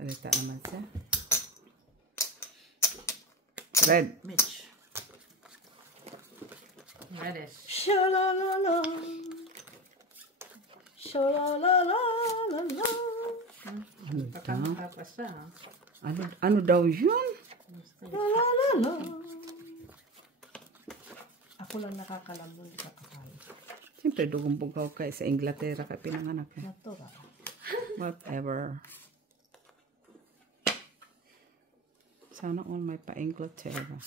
Salita naman siya. Red. Mitch. Redes. Shalalala. Shalalala. Ano daw? Kakanta pa siya. Ano daw yun? Shalalala. Ako lang nakakalamon, hindi ka kakaya. Siyempre, dugong bugaw ka sa Inglaterra ka pinanganak. Natural. Whatever. Sana all may pa-Inglaterra.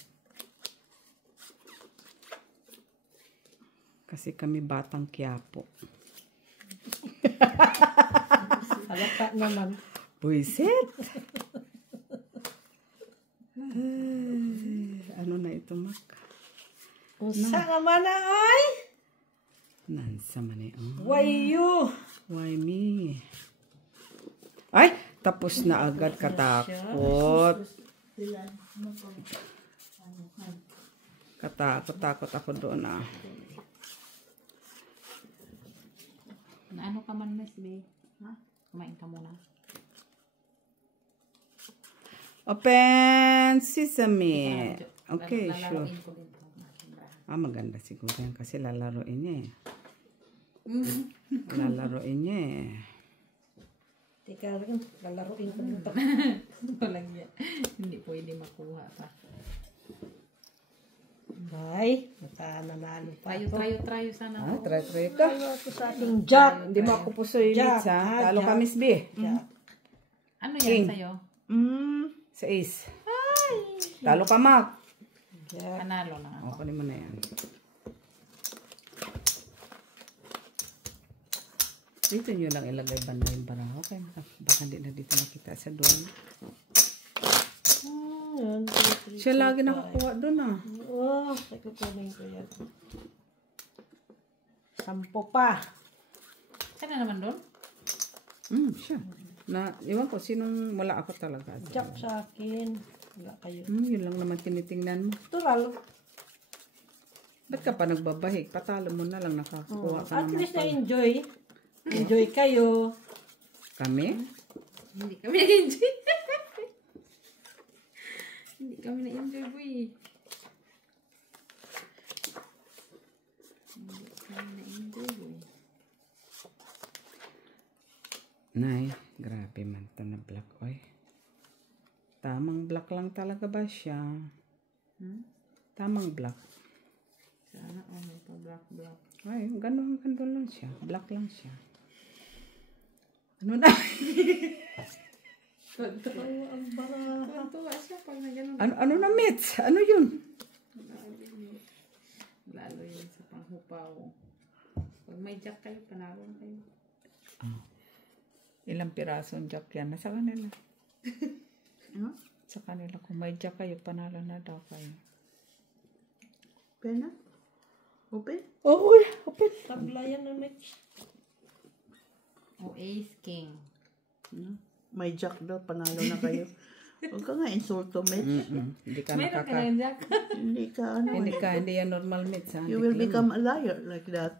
Kasi kami batang Quiapo. Halata naman. Buisit! Ano na ito, Mac? Usa naman na, ay! Nansa man eh. Why you? Why me? Ay! Tapos na agad katakot. Katakot ako doon ah. Ano ka man, Miss B? Ha? Kumain ka muna. Open sesame. Okay, sure. Lalaroin ko din to. Maganda siguro yan kasi lalaroin niya eh. Lalaroin niya eh. Teka rin, lalaroin ko dito. Walang yan. Hindi pwede makuha pa. Ay, nanalo pa ako. Tayo sana. Try ka. Tayo ako sa ating Jack. Hindi mo ako pusoy Jack, Mitz ha. ah, Talo ka Jack. Miss B. Jack. Ano King. yan sa'yo? Sa ace. Talo ka Mac. Jack. Panalo na ako. Kunin mo na yan. Dito nyo lang ilagay banda yung baraho. Okay, baka hindi na dito nakita sa doon. Yan, 2, 3, Siya lagi nakakuha doon ah. Oh, kukunin ko yan. 10 pa. Saan na naman doon? Siya. Iwan ko, sinong wala ako talaga. Jack sa akin. Wala kayo. Yun lang naman tinitingnan mo. Tural. Ba't ka pa nagbabahig? Patalo mo na lang nakakuha ka At naman. least na-enjoy. Enjoy kayo. Kami? Hindi kami na-enjoy. Hindi kami na-enjoy, boy. Hindi kami na-enjoy, boy. Nay, grabe man to na black oy. Tamang black lang talaga ba siya? Tamang black. Sana, may pa-black. Ay, ganun lang siya. Black lang siya. Ano na? Tuwa siya pag na ganun. ano na, Mitz? Ano yun? Lalo yun sa panghupaw. Pag may jack kayo, panalo kayo. Ilang pirasong jack yan? Nasa kanila. Sa kanila. Kung may jack kayo, panalo na daw kayo. Pena? Open? Oh, open. Tablayan na Mitch. O Ace King. May jack daw, panalo na kayo. Huwag ka nga insulto, Mitch. Hindi ka Mayroon ka na jack. Hindi yan normal, Mitz. Ha? You will become a liar like that.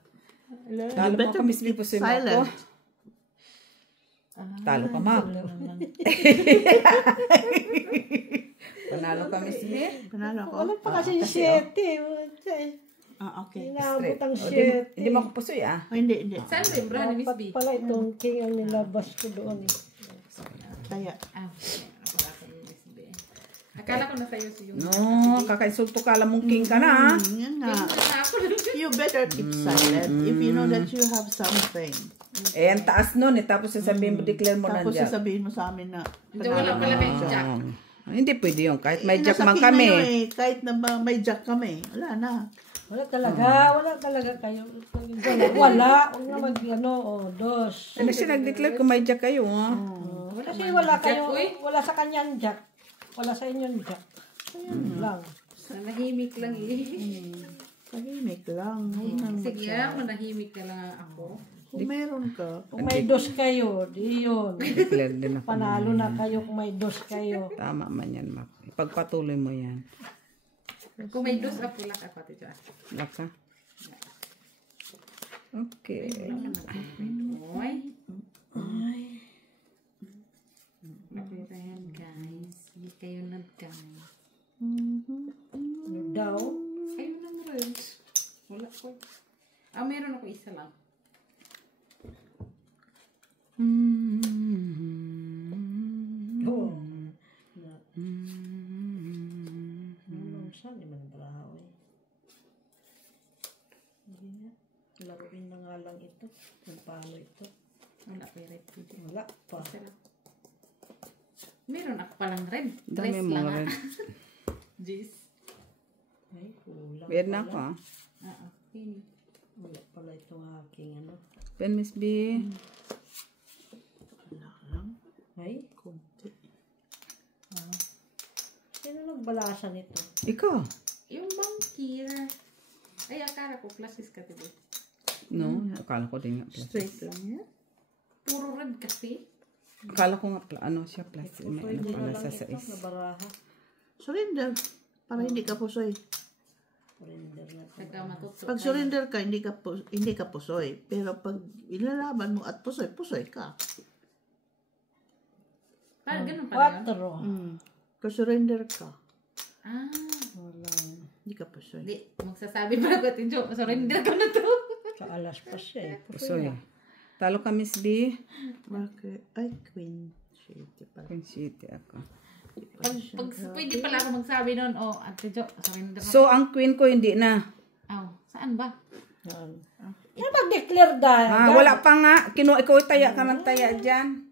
Talo mo ka, Miss B, pusoy mo ako. Silent. Talo ka, Mac. Panalo ka, Miss B. Panalo ako. Wala pa kasi 7. Okay. Inaabot ang Hindi 7. mo ako pusoy, ah. Oh, hindi. Saan ba yung bra ni Miss B? Dapat pala itong king ang nilabas ko doon eh. Kaya. Wala ko yung Miss B. Akala ko na sa'yo yung... No, kakainsulto ka lang mong king ka na, ha? Yan nga. Ako lang. You better keep silent if you know that you have something. Eh, ang taas nun eh. Tapos sasabihin mo, declare mo Tapos nandiyan. sasabihin mo sa amin na Hindi, wala pala kayong jack. Hindi pwede yun. Kahit may jack nasa man king na kami. yun eh. Kahit na may jack kami. Wala na. Wala talaga kayo. Wala. Huwag na mag-ano, dos. Ano siya nag-declare kung may jack kayo, ha? Kasi wala kayo, Jack, uy. wala sa kanyang jack. Wala sa inyong jack. Ayan lang. Nahimik lang eh. Tahimik lang. Huwag nang Sige, manahimik na lang ako. Kung meron ka. Kung may dos kayo, di yun. Declare din ako. Panalo na kayo kung may dos kayo. Tama man yan, Mac. Ipagpatuloy mo yan. Kung may dos ako lang ako ito dyan. Laka. Okay. Oy. Ayan guys. Hindi kayo nag-guys. Ano daw? Ayun lang rin. Wala ko. Meron ako isa lang. Oo. Saan di man brahaw eh. Hindi na. Laruin na nga lang ito. Kung paano ito. Wala pa yung red. Wala pa. Isa lang. Meron ako palang red. Dami Dress mo lang red. Jeez. Ay, kulang. Weird na ako, ah. Okay. Wala pala itong aking ano. Pen, Miss B. Wala lang. Ay, Kunti. sino nagbalasan ito? Ikaw. Yung bankir. Ay, akala ko classes ka diba? No, akala ko din nga plus. Straight lang yan. Puro red kasi. Akala ko nga ano siya plus. May ano Pwede na pala lang sa ito sais. na baraha. Surrender. Para hindi ka pusoy. Surrender na. Saka matuto. Pag surrender ka, hindi ka pusoy. Pero pag ilalaban mo at pusoy ka. Parang ganun pala yun. 4. Pag surrender ka, Ah. Wala. hindi ka pusoy. Hindi. Magsasabi pa ako, Tinjo. Surrender ko na to. Sa alas pa siya eh. Pusoy. Talo ka, Miss B. Bakit? Ay, Queen City pala. Queen City ako. Pag pwede pala ako magsabi nun, oh, Ate Jo, surrender na. So, ang queen ko hindi na. Aw, saan ba? Yan. Yan mag-declare dahil. Wala pa nga. Ikaw taya ka ng taya dyan.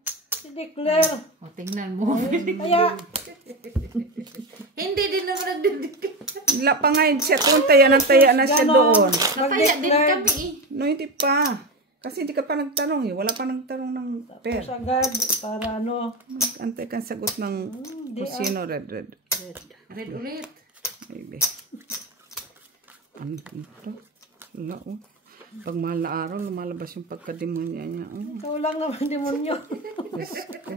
I-declare. O, tingnan mo. Kaya, Hindi din naman nagdidikit. Wala pa nga siya. Kung taya na siya doon. Nataya din kami eh. No, hindi pa. Kasi hindi ka pa nagtanong eh. Wala pa nagtanong ng per. sagad para ano. Antay kang sagot ng kusino. Red. Red ulit. Maybe. Ano ito? Wala oh. Pag mahal na araw, lumalabas yung pagkademonya niya. Oh. Ikaw lang naman demonyo. Diyos ko.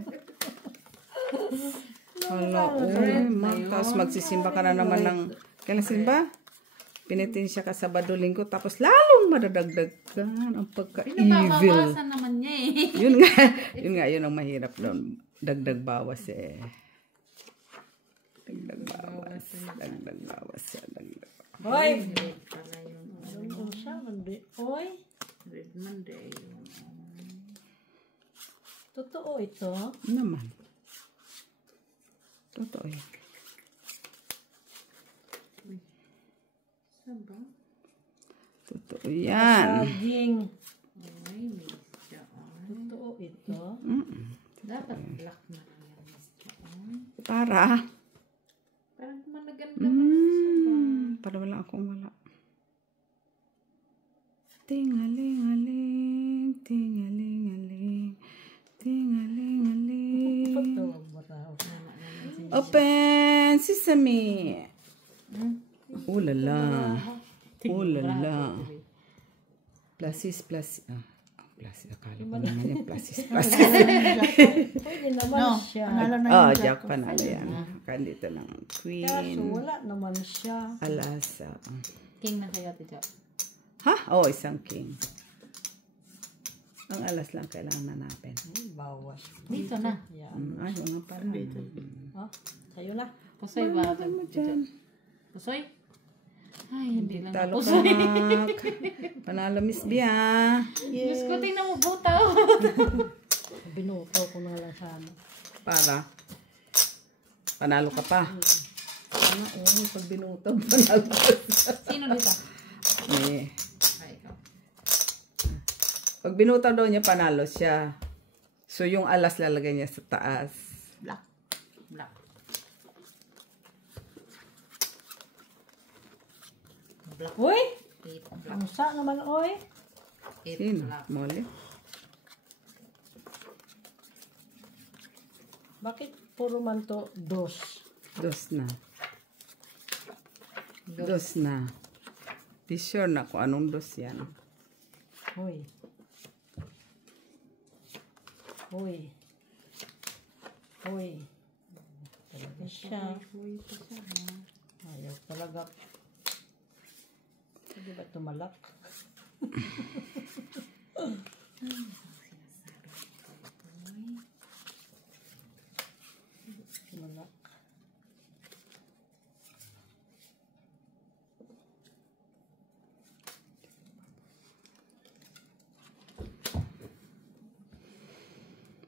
Hala, tapos magsisimba ka na naman ng... Kailan simba? Pinitensya ka sa Sabado Linggo, tapos lalong madadagdagan ang pagka-evil. Pinababawasan naman niya eh. Yun ang mahirap doon. Dagdag bawas eh. Dagdag bawas. Hoy! Red pala yun. Ano siya? Hoy! Red Monday. Totoo ito. Naman. Totoo yan. Saan ba? Totoo yan. Saging. Ay, Miss Joan. Totoo ito. Dapat black na lang yan, Miss Joan. Para. Parang managanda man. Para wala akong wala. Tingaling-aling, tingaling-aling, tingaling-aling. Totoo ba raw? Open sesame. Ulala. Ulala. Plasis. Plasis. Akala ko naman yung plasis. Pwede naman siya. Panalo na Jack panalo yan. Kandito lang ang Kaso queen. wala naman siya. Alasa. King na kayo, Ate Jo. Ha? Oh, isang king. Ang alas lang kailangan nanapin. Bawas. Dito na. Yan. Ay, nga pala. Oh, sa'yo na. Pusoy ba? Ate Jo? Pusoy? Ay, hindi lang Talo ka, pusoy. Mac. Panalo, Miss Bia. Diyos ko, tingnan mo butaw. Binutaw ko na lang sana. Para. Panalo ka pa. Ano, pag binutog, panalo ka. Sino dito? Eh. Ay, ikaw. Pag binutaw daw niya, panalo siya. So, yung alas lalagay niya sa taas. Black. Uy! Eight black. Ang sa naman, oy. Eight Sino? black. Molly? Bakit puro man to dos? Dos na. Dos na. Di sure na kung anong dos yan. Uy. Talaga siya. Ayaw talaga. Hindi ba tumalak? Tumalak.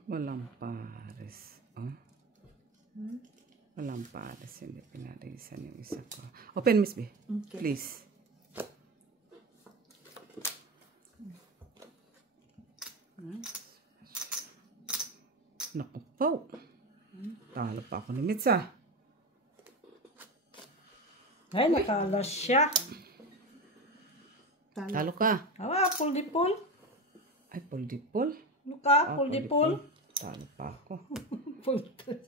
Walang pares. Oh? Walang pares. Hindi pinarisan yung isa ko. Open, Miss B. Okay. Please. Naku po. Talo pa ako ni Mitsa. Ay, nakalas siya. Talo ka. Awa, pull-di-pull. Ay, pull-di-pull. Ano ka? Pull-di-pull. Talo pa ako.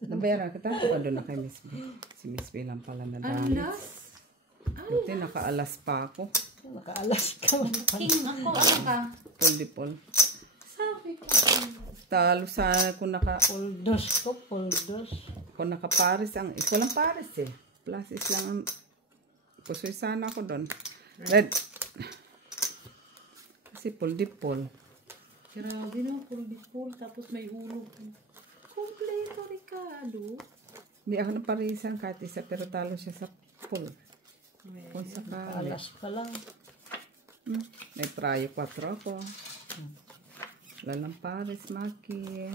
Nabayaran kita. Doon na kay Miss B. Si Miss B lang pala na dami. Buti nakaalas pa ako. Nakaalas ka. King ako. Ano ka? Pull-di-pull. Sabi ko. Talo sana kung naka... Pull-dos ko, pull-dos. Kung naka-Paris ang, walang Paris eh. Pluses lang ang, pusoy sana ako doon. Red. Kasi pull-dip-pull. Grabe no, pull. Tapos may hulog. Kompleto, Ricardo. Hindi ako naparisan kahit isa, pero talo siya sa pull. Kung sakali. Alas pa lang. May prayo 4 ako. Lalang Paris, Maki.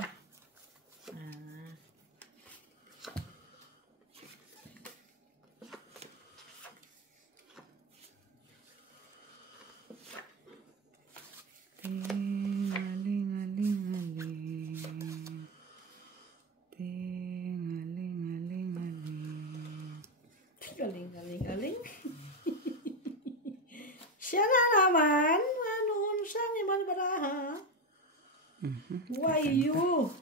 Galing. Siya na naman. Ano, siya ni Malbaraha. Why you?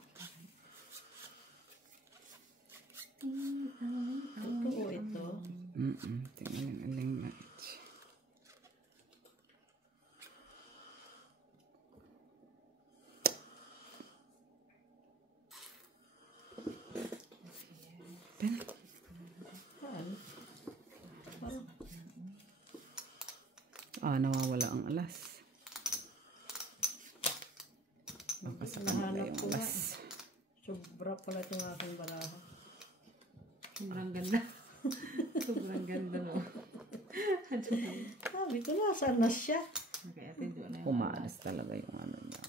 Totoo ito. Tingaling match. Nawawala ang alas. Nakasakan na yung alas. Sobra pala itong aking baraha. Sobrang ganda. Sobrang ganda no. Sabi ko na, saan na siya? Okay, ate doon na. Umaalas talaga yung ano niya.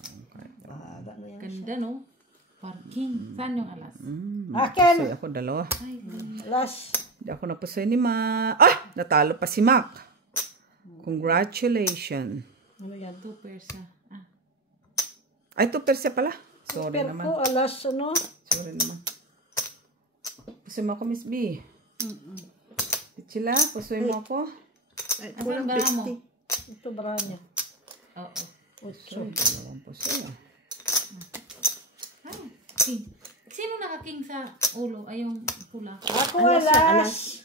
Baga na yan. Ganda no. Parking. Saan yung alas? Akin! Pusoy ako dalawa. Alas. Hindi ako napusoy ni Ma. Natalo pa si Mac. Congratulations. Ano yan? 2 persa. Ay, 2 persa pala. Sorry Pero naman. ko, alas, ano? Sorry naman. Pusoy mo ako, Miss B. Pichila, pusoy mo ako. Ay, Asan kulang bara mo? 50. Ito baraha niya. Oo. Pusoy. Dalawang pusoy. King. Sino naka-king sa ulo? Ay, yung pula. Ako, Alas na, alas.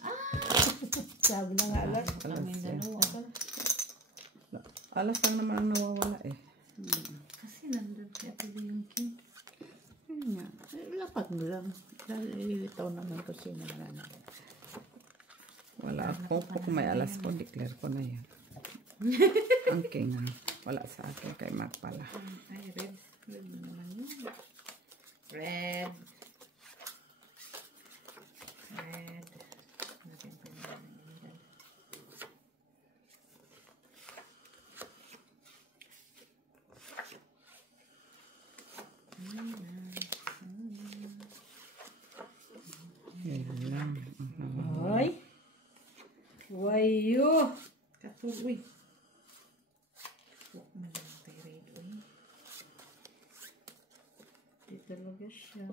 Sabi na nga, alas. Kami dalawa. Alas lang naman ang nawawala eh. Kasi nandun kaya pwede yung king. Yun nga. Lapat mo lang. Lilitaw naman ko sino na. Wala ako. Kung may alas ko, declare ko na yan. Ang king. Wala sa akin kay Mac pala. Ay, red. Red naman yun. Red. Red. Natin pa yun. Yan lang. Ay. Why you? Katuloy. Huwag man lang tayo red. Di talaga siya.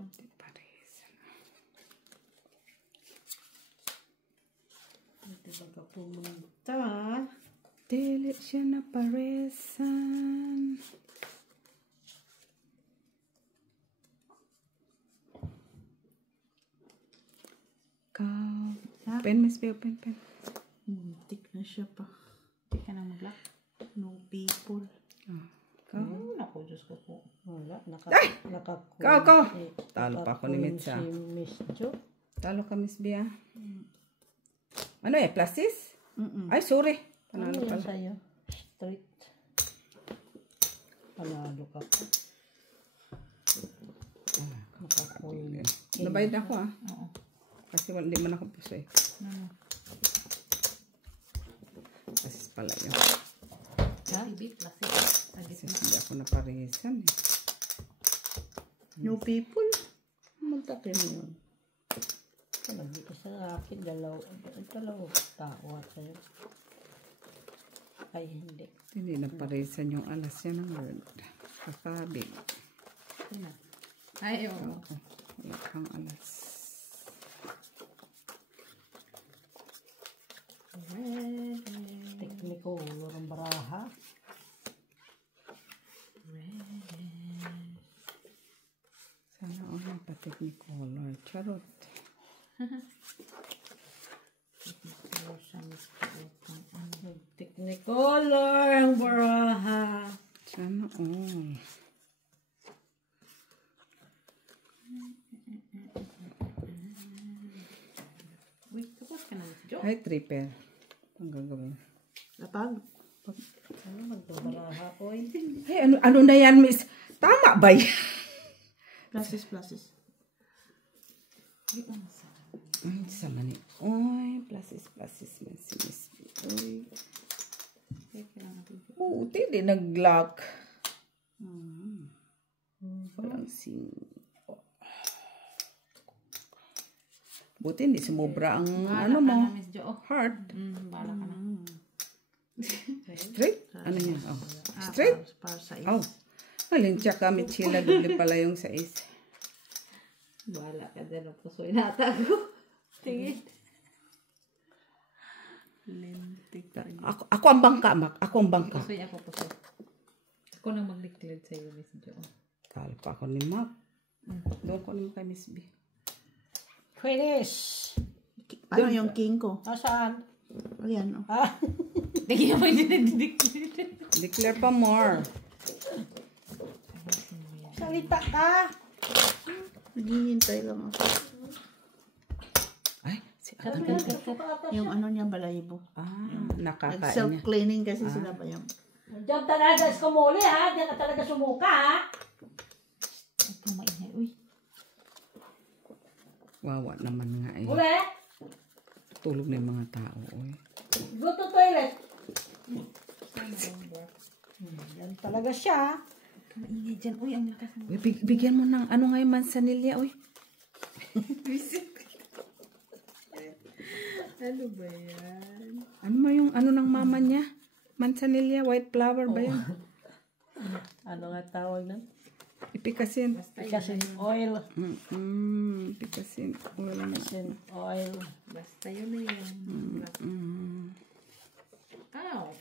Di talaga pumunta. Dili siya na paresan. Open, Miss B, open. Muntik na siya pa. Hindi ka na mag-lock. No people. Naku, Diyos ko po. Wala. Go! Talo pa ako ni Mitsa. Si Miss Jo. Talo ka, Miss B, ah. Ano eh, pluses? Ay, sorry. Ano Panalo yan pala. sa'yo? Straight. Panalo ka pa. Nakakulit. Nabayad na ako, ah. Oo. Kasi hindi man ako puso eh. Ano? Kasi pala yun. TV plus Kasi hindi ako naparisan eh. No people? Magtakin mo yun. Nagdi ka sa akin, dalaw tao at sa'yo. Ay, hindi. Hindi naparisan yung alas yan ng word. Kakabig. Ay, oo. Wala kang alas. Technicolor ang baraha. Sana all magpa-technicolor. Charot. Technicolor ang baraha. Sana all. ka na, Miss Jo. Ay, triple. Ang gagawin. Lapag. Ano magbabaraha, oy. Ay, ano na yan, miss? Tama ba yan? Pluses. Ay, sama ni. Uy, pluses, miss. Uy. Buti, di nag-lock. Walang sing. Buti, hindi sumobra ang ano mo. Miss Jo. Heart. Bala ka na. Straight? Ano niya? Oh. Straight? Para sa Oh. Nalinsya kami, Chila. Doble pala yung 6. Bala ka dyan. Pusoy natago. Tingin. lintik. Ako ang bangka, Mak. Ako ang bangka. Pusoy ako, pusoy. Ako nang mag-declare sa'yo, Miss Jo. Kala pa ako ni Mac. Doon ko naman kay Miss B. Finish. Paano yung king ko? Nasaan? Ayan, oh. Ah, Hindi mo hindi nag-declare. Declare pa more. salita ka. Naghihintay lang ako. Ay, si Yung ano niya, balahibo. nakakain niya. Self-cleaning kasi sila ba yung... Diyan talaga skumuli ha. Diyan ka talaga sumuka ha. Ito maingay. Uy. Wawa naman nga eh. Uli. Tulog na yung mga tao. Oy. Go to toilet. Yan talaga siya. Maingay dyan. Uy, ang lakas mo. Uy, bigyan mo ng ano nga yung mansanilya. Uy. Ano ba yan? Ano ba yung ano ng mama niya? Mansanilya, white flower ba yun? Ano nga tawag na? Ipikasin. Kasi oil. Ipikasin. Oil. Sin oil. Basta yun na yan. Ow.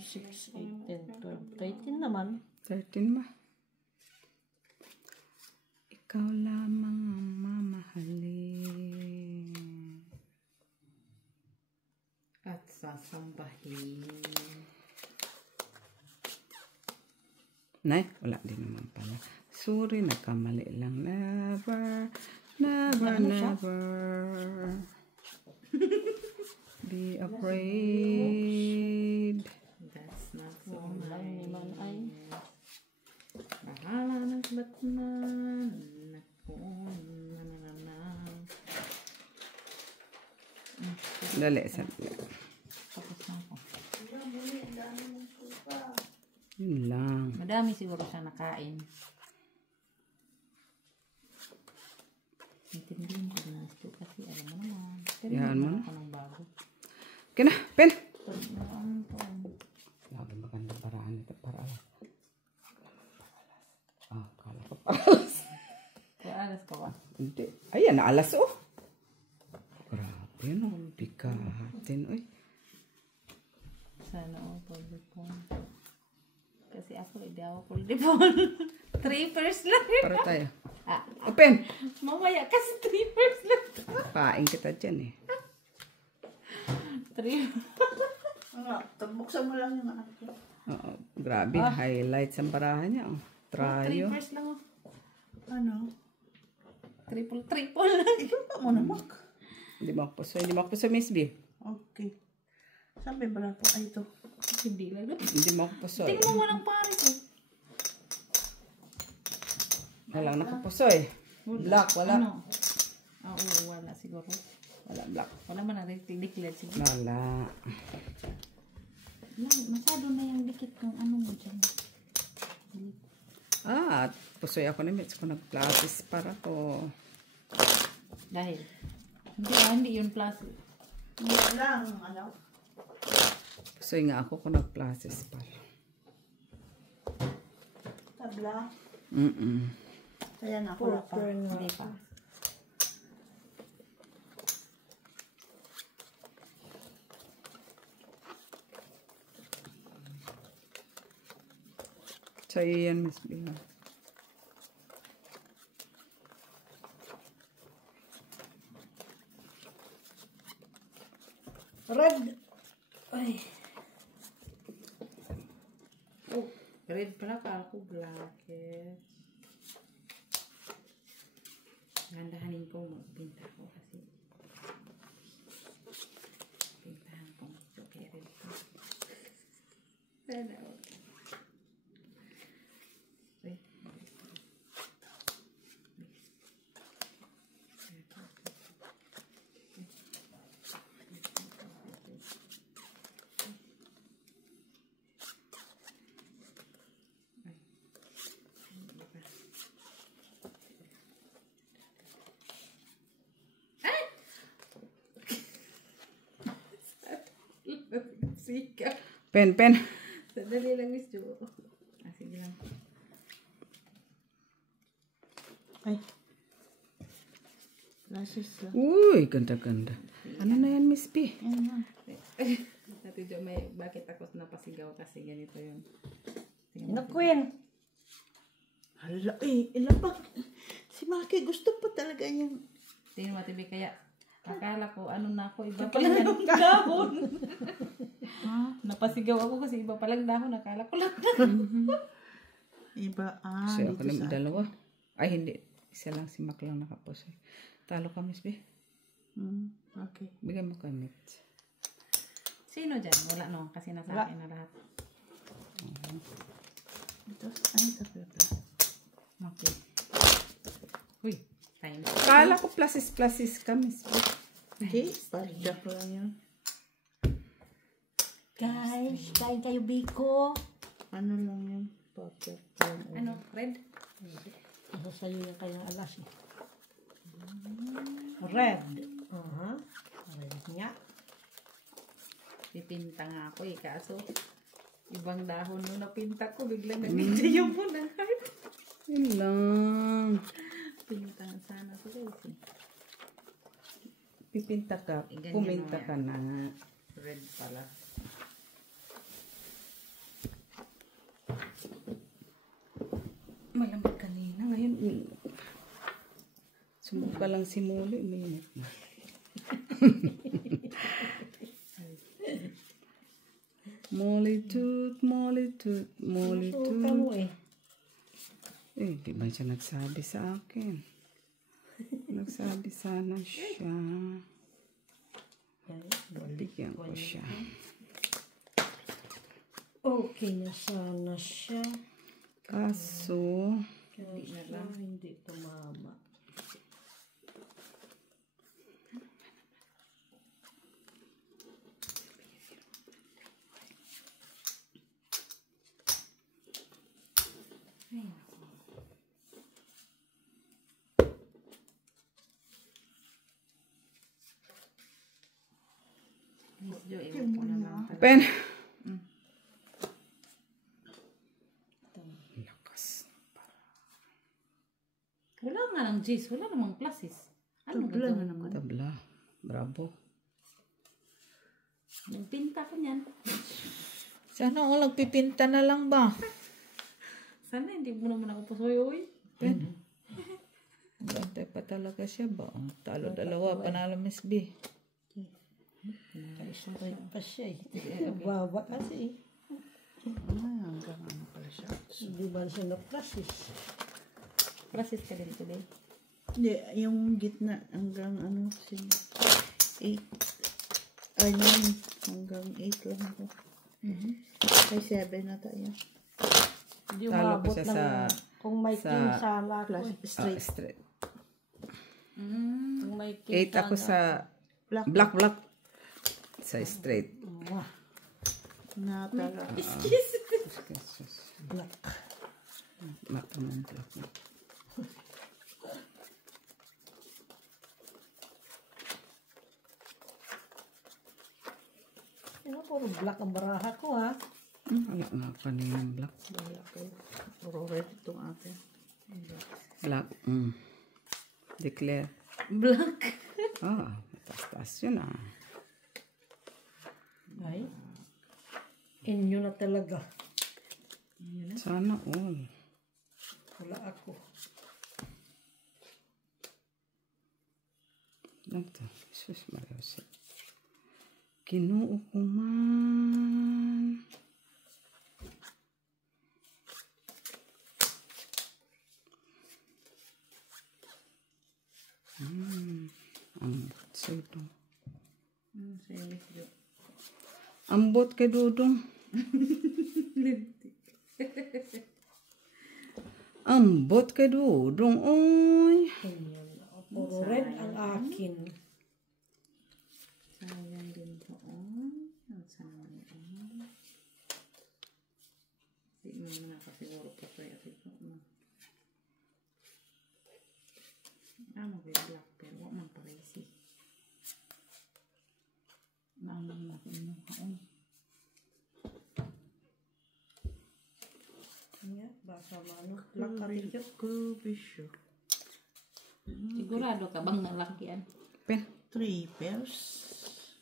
6, 8, 10, 12, 13 naman. 13 ma. Ikaw lamang ang mamahalin. At sasambahin. Nay, wala din naman pala. Sorry, nagkamali lang. Never, never. Be afraid. That's not so Lang naman ay. Bahala ng Batman. Naku, Dali, sadali. tapos na ako. Yun lang. Madami siguro siya nakain. Intindihin ko na ito kasi alam mo naman. Pero Yan mo na. ako ng bago. Okay na, pen. Ano to? Grabe, maganda paraan ito. Para alas. Kala ko para alas. Kaya alas ka ba? Hindi. Ayan, naalas oh. Grabe, no. Pikahatin, oy. Sana ako pag-dipon. Kasi ako, hindi ako pag-dipon. 3 first lang. Para tayo. Ah, Open. mamaya kasi 3 first lang. Paing kita dyan eh. 3. Ano, buksan mo lang yung ano. Oo, grabe. Highlights ang parahan niya. Oh. 3 Trayo. first lang. Ano? Triple. Ikaw pa muna, Mac. Hindi mo ako puso, Miss B. Okay. Sabi ba lang po? Ay, ito. Hindi lang. Hindi mo ako puso. Tingnan mo lang pare ko. Walang nakapuso eh. Black, wala. Ano? Oo, wala siguro. Wala black. Wala man na declare siguro. Wala. Masyado na yung dikit kung ano mo dyan. Pusoy ako na Mitch ko nag-classes para ko. Dahil. Hindi yun plus. Hindi lang, ano. Pusoy nga ako kung nag-classes para. Tabla. Kaya na ako pa. Hindi pa. Sa'yo yan, Miss B. Red. Ay. Oh, red pala ka ako. Blacket. Gandahanin ko magbinta ko kasi. Sika. Pen. Sadali lang, Miss Jo. Sige lang. Ay. Lashes lang. Uy, ganda-ganda. Ano na yan, Miss B? Yan na. Ate Jo, bakit ako napasigaw kasi ganito yun. Na Queen. Hala, ilabag. Si Maki gusto pa talaga niyang. Tingnan mo, Tibi, kaya akala ko, na ako, iba palang dahon. Napasigaw ako kasi iba palang dahon, akala ko lang. Iba, Kasi ako dito na sa. dalawa. Ay, hindi. Isa lang si Mac lang nakapos. Talo ka, Miss B. Okay. Bigyan mo kami. Sino dyan? Wala no, kasi nasa akin na lahat. Ito, ano ito? Okay. Uy, time. Kala ko plasis ka, Miss B. Hindi, parjak lang yun. Guys, kain kayo biko. Ano lang yun? Parjak lang. Ano, red? Ano sa'yo yung kayong alas eh. Red. Red nga. Pipinta nga ako kaso ibang dahon nung napinta ko, biglang nagpinta yung po ng heart. Yun lang. Pinta sana ko guys eh. Pipinta ka. Ganyan Puminta mo ka na. Red pala. Malamig kanina. Ngayon, sumuka lang si Muli. Uminit na. Molitoot. Suka mo eh. Di ba siya nagsabi sa akin? Nagsabi sana siya. Bigyan ko siya. Okay na sana siya. Kaso, Hindi tumama. Miss Jo, iwan ko na lang talaga. pen. Lakas. Wala nga ng G's, wala namang classes. Ano Tabla na gagawin? naman. Tabla. Bravo. Nagpinta ko niyan. Sana ako nagpipinta na lang ba? Sana hindi mo naman ako pusoy. Gantay pa talaga siya ba? Talo dalawa, panalo Miss B. Isang red pa siya eh. Baba kasi. Hanggang ano pala siya. Hindi ba siya na-process? Process ka din today. Hindi, yung gitna hanggang ano, 8. Ay, 9. Hanggang 8 lang ako. Ay, 7 na tayo. Hindi Talo ko umabot siya ng sa- kung may sa- king sana ako eh. Straight. Straight. Kung may king 8 ako sa Black. black. Sa straight. Wah, Natala. black. Mata mo black. Puro black ang baraha ko ha. Wala nga kanina black. Wala kayo. Puro red itong atin. Black. Declare. Black. Taas-taas yun ah. Ay, inyo na talaga. Sana all. Wala ako. Nagto. Jesus Maria. Kinuo ko man. Ang sito. Sa'yo, Miss Jo. Ambot kay Dudong. Ambot kay Dudong, oy. Puro red ang akin. Sayang din doon. Ang sayang. Di mo na nakasiguro pa kaya ito. Mag-black pero wak man parisi. Naalang na kung haon. Baka mano. Lakarin yun. Grabe siya. Sigurado ka bang nalakyan? Pen. 3 pairs.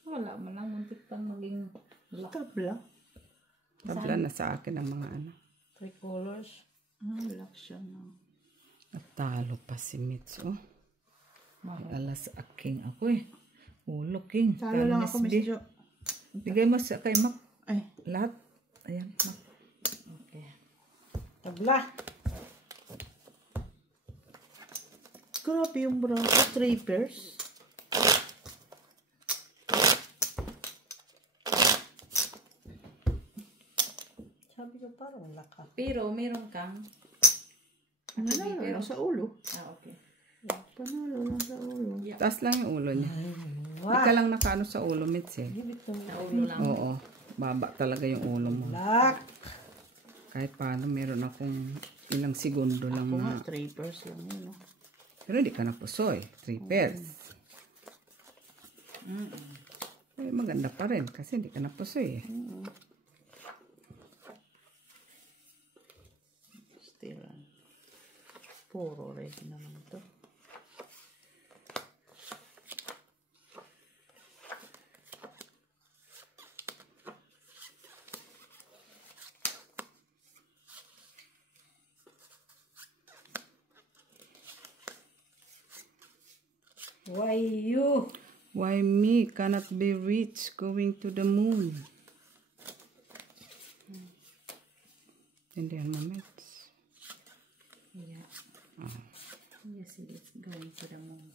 Wala man lang. Muntik pang maging black. Tabla. Tabla na sa akin ang mga ano. 3 colors. Black siya na. Natalo pa si Mitch, oh. May alas aking ako eh. Ulo, King. Talo lang ako, Miss Jo. Bigay mo sa kay Mac. Ay. Lahat. Ayan, Mac. Okay. Tabla. Grabe yung bra ko. 3 pairs. Sabi ko parang laka. Pero meron kang... Panalo lang sa ulo. Okay. Panalo lang sa ulo. Taas lang yung ulo niya. Hindi ka lang nakaano sa ulo, Mitch eh. Sa ulo lang. Oo. Baba talaga yung ulo mo. Black. Kahit paano, meron akong ilang segundo lang Ako nga, na. 3 pairs lang yun. No? Pero hindi ka napusoy. 3 pairs. Eh, maganda pa rin kasi hindi ka napusoy eh. Still, puro red naman to. Why you? Why me cannot be rich going to the moon? Hindi yan mamits. Yeah. Yes, it's going to the moon.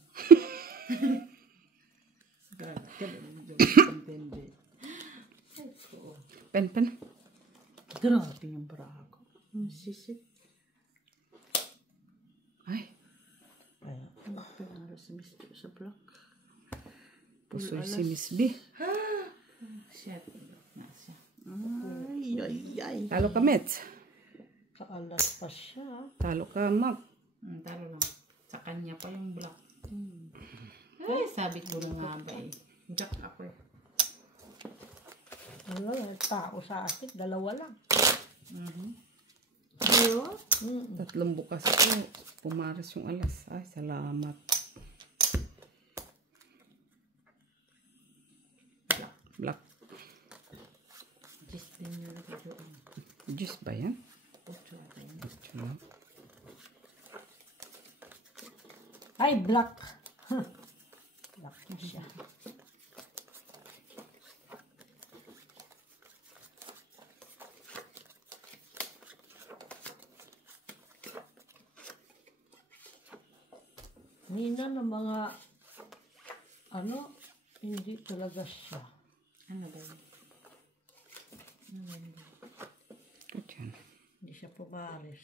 Pen, pen. Grabe yung bra ko. Sisip. Ay, Panalo sa Miss Jo sa black. pusoy si Miss B. Shit. Nasa. Ay, ay, ay. Talo ka, Mitch. Kaalas pa siya. Talo ka, Mac. Talo lang. Sa kanya pa yung black. Ay, sabi ko na nga ba eh. Jack ako eh. Wala, tao sa akin. 2 lang. Ayun. 3 bukas ko. Pumaras yung alas. Ay, salamat. Black. Just din yun ako doon. Juice ba yan? Ocho ata yun. Ito lang. Ay, black. Black na siya. Nina ng mga ano, hindi talaga siya. Ano ba yun? Ito yan. Hindi siya pumaris.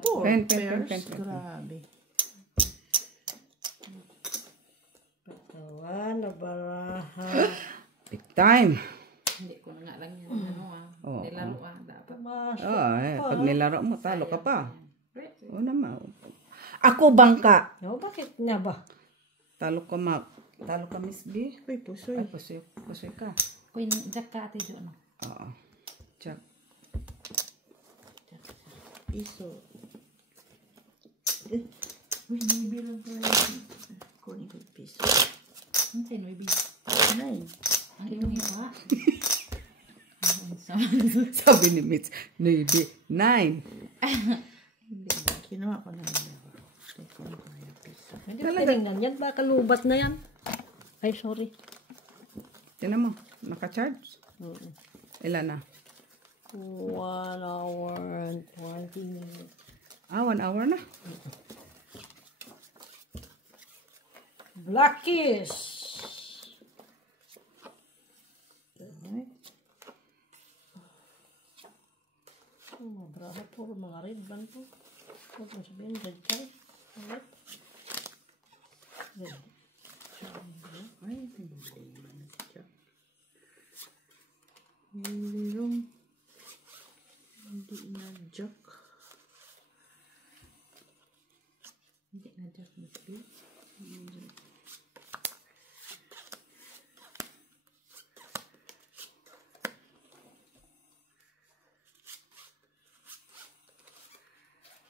Four Pen, pen, pairs. pen, pen, pen. Grabe. Katawan na baraha. Big time. Hindi ko na nga lang yan. Ano Oo. nilaro dapat. Masok Pag nilaro mo, talo ka pa. Right. Oo naman. Ako bangka. No, bakit nga ba? Talo ka, Mac. Talo ka, Miss B. Uy, pusoy. Ay, pusoy ka. Queen, Jack ka ate doon. Oo. Check. Piso. Uy, may bilang pa rin. Kunin ko yung piso. Ang sinoy, B. 9. Ang iyong iba. Sabi ni Mitch, 9. Kinuha ko na lang. Hindi ko na kaya pisa. Hindi ko tinignan yan. Baka lubat na yan. Ay, sorry. Tinan mo, naka-charge. Ilan na? 1 hour and 20 minutes. 1 hour na. Blackies! Braha po, mga red band po. Huwag mo sabihin, red chai. Alright. Red. Ay, hindi man siya. Mayroong hindi na jack. Hindi na jack mo sabi.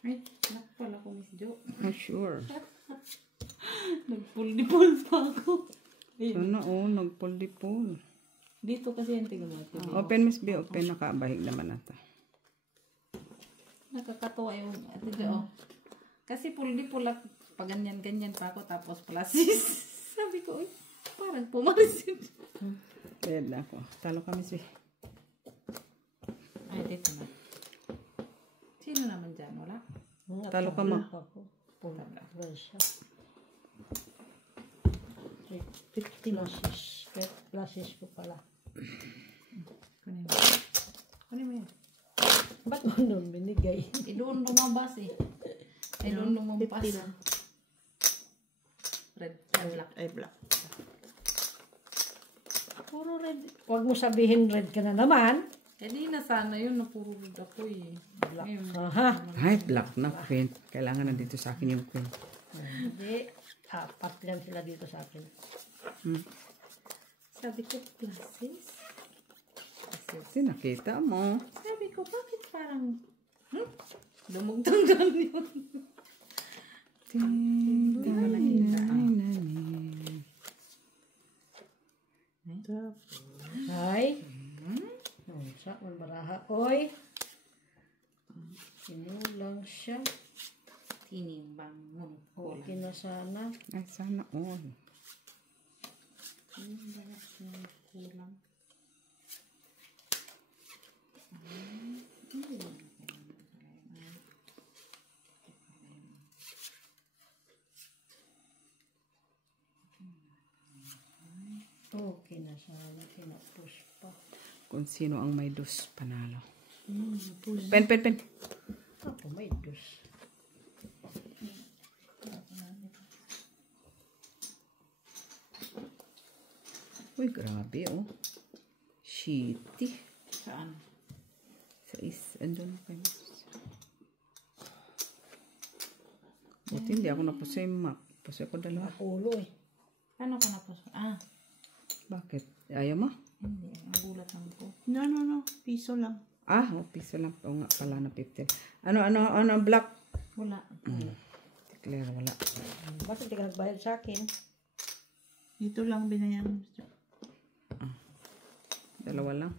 Ay, lock pala ko, Miss Jo. Sure. Nagpull-di-pull pa ako. Sana nagpull-di-pull. Dito kasi yung tingin mo. Open, Miss B. Open. Nakabahig naman nata. Nakakatuwa yung ate Jo. Kasi pull-di-pull at pag ganyan-ganyan pa ako tapos plasis. Sabi ko, parang pumalisin. Dead na ako. Talo ka, Miss B. Ay, dito na. Sino naman dyan? Wala? Talo ka mo. Pula siya. 50 lasis. Lasis ko pala. Kunin mo. Kunin mo yan. Ba't mo nun binigay? Doon lumabas eh. Ay, doon lumabas. 50 lang. Red. Black. Ay, black. Puro red. Huwag mo sabihin red ka na naman. Eh, di na sana yun. Napuro red ako eh. Ngayon, Aha. Ay, black na queen. Kailangan na dito sa akin yung queen. Hindi. 4 lang sila dito sa akin. sabi ko, plasis? Kasi nakita mo. Sabi ko, bakit parang, dumugtong yun? Hindi ko nakita. Ay. Sa malbaraha. Oy. Sinulang siya. Tinimbang mo. Okay na sana. Ay, sana all. Kulang. Okay na sana. Kinapush pa. Kung sino ang may dos, panalo. Pen. Ako may dos. Uy, grabe oh. Shitty. Saan? Andun kayo. Buti hindi ako napusay yung map. Pusay ko dalawa. Ulo eh. Paano ka napos? Bakit? Ayaw mo? Hindi. Ang gulat lang po. No. Piso lang. Piso lang. Oo nga pala na 50. Ano, black? Wala. Clear, wala. Bakit hindi ka nagbayad sa akin? Dito lang binayan. Dalawa lang.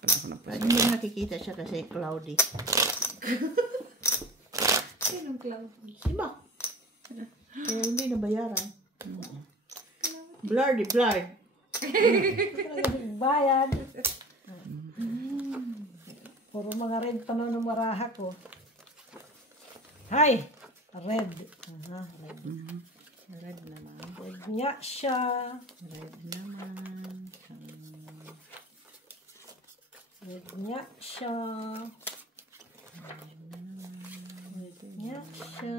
Pala ako napusay. Hindi nakikita siya kasi cloudy. Sinong cloud? Siba. Kaya hindi nabayaran. Blurred. Bayad. Puro mga red pa na ng maraha ko. Hay! Red. Aha, red. Red naman. Red nga siya. Red naman. Red nga siya. Red nga siya.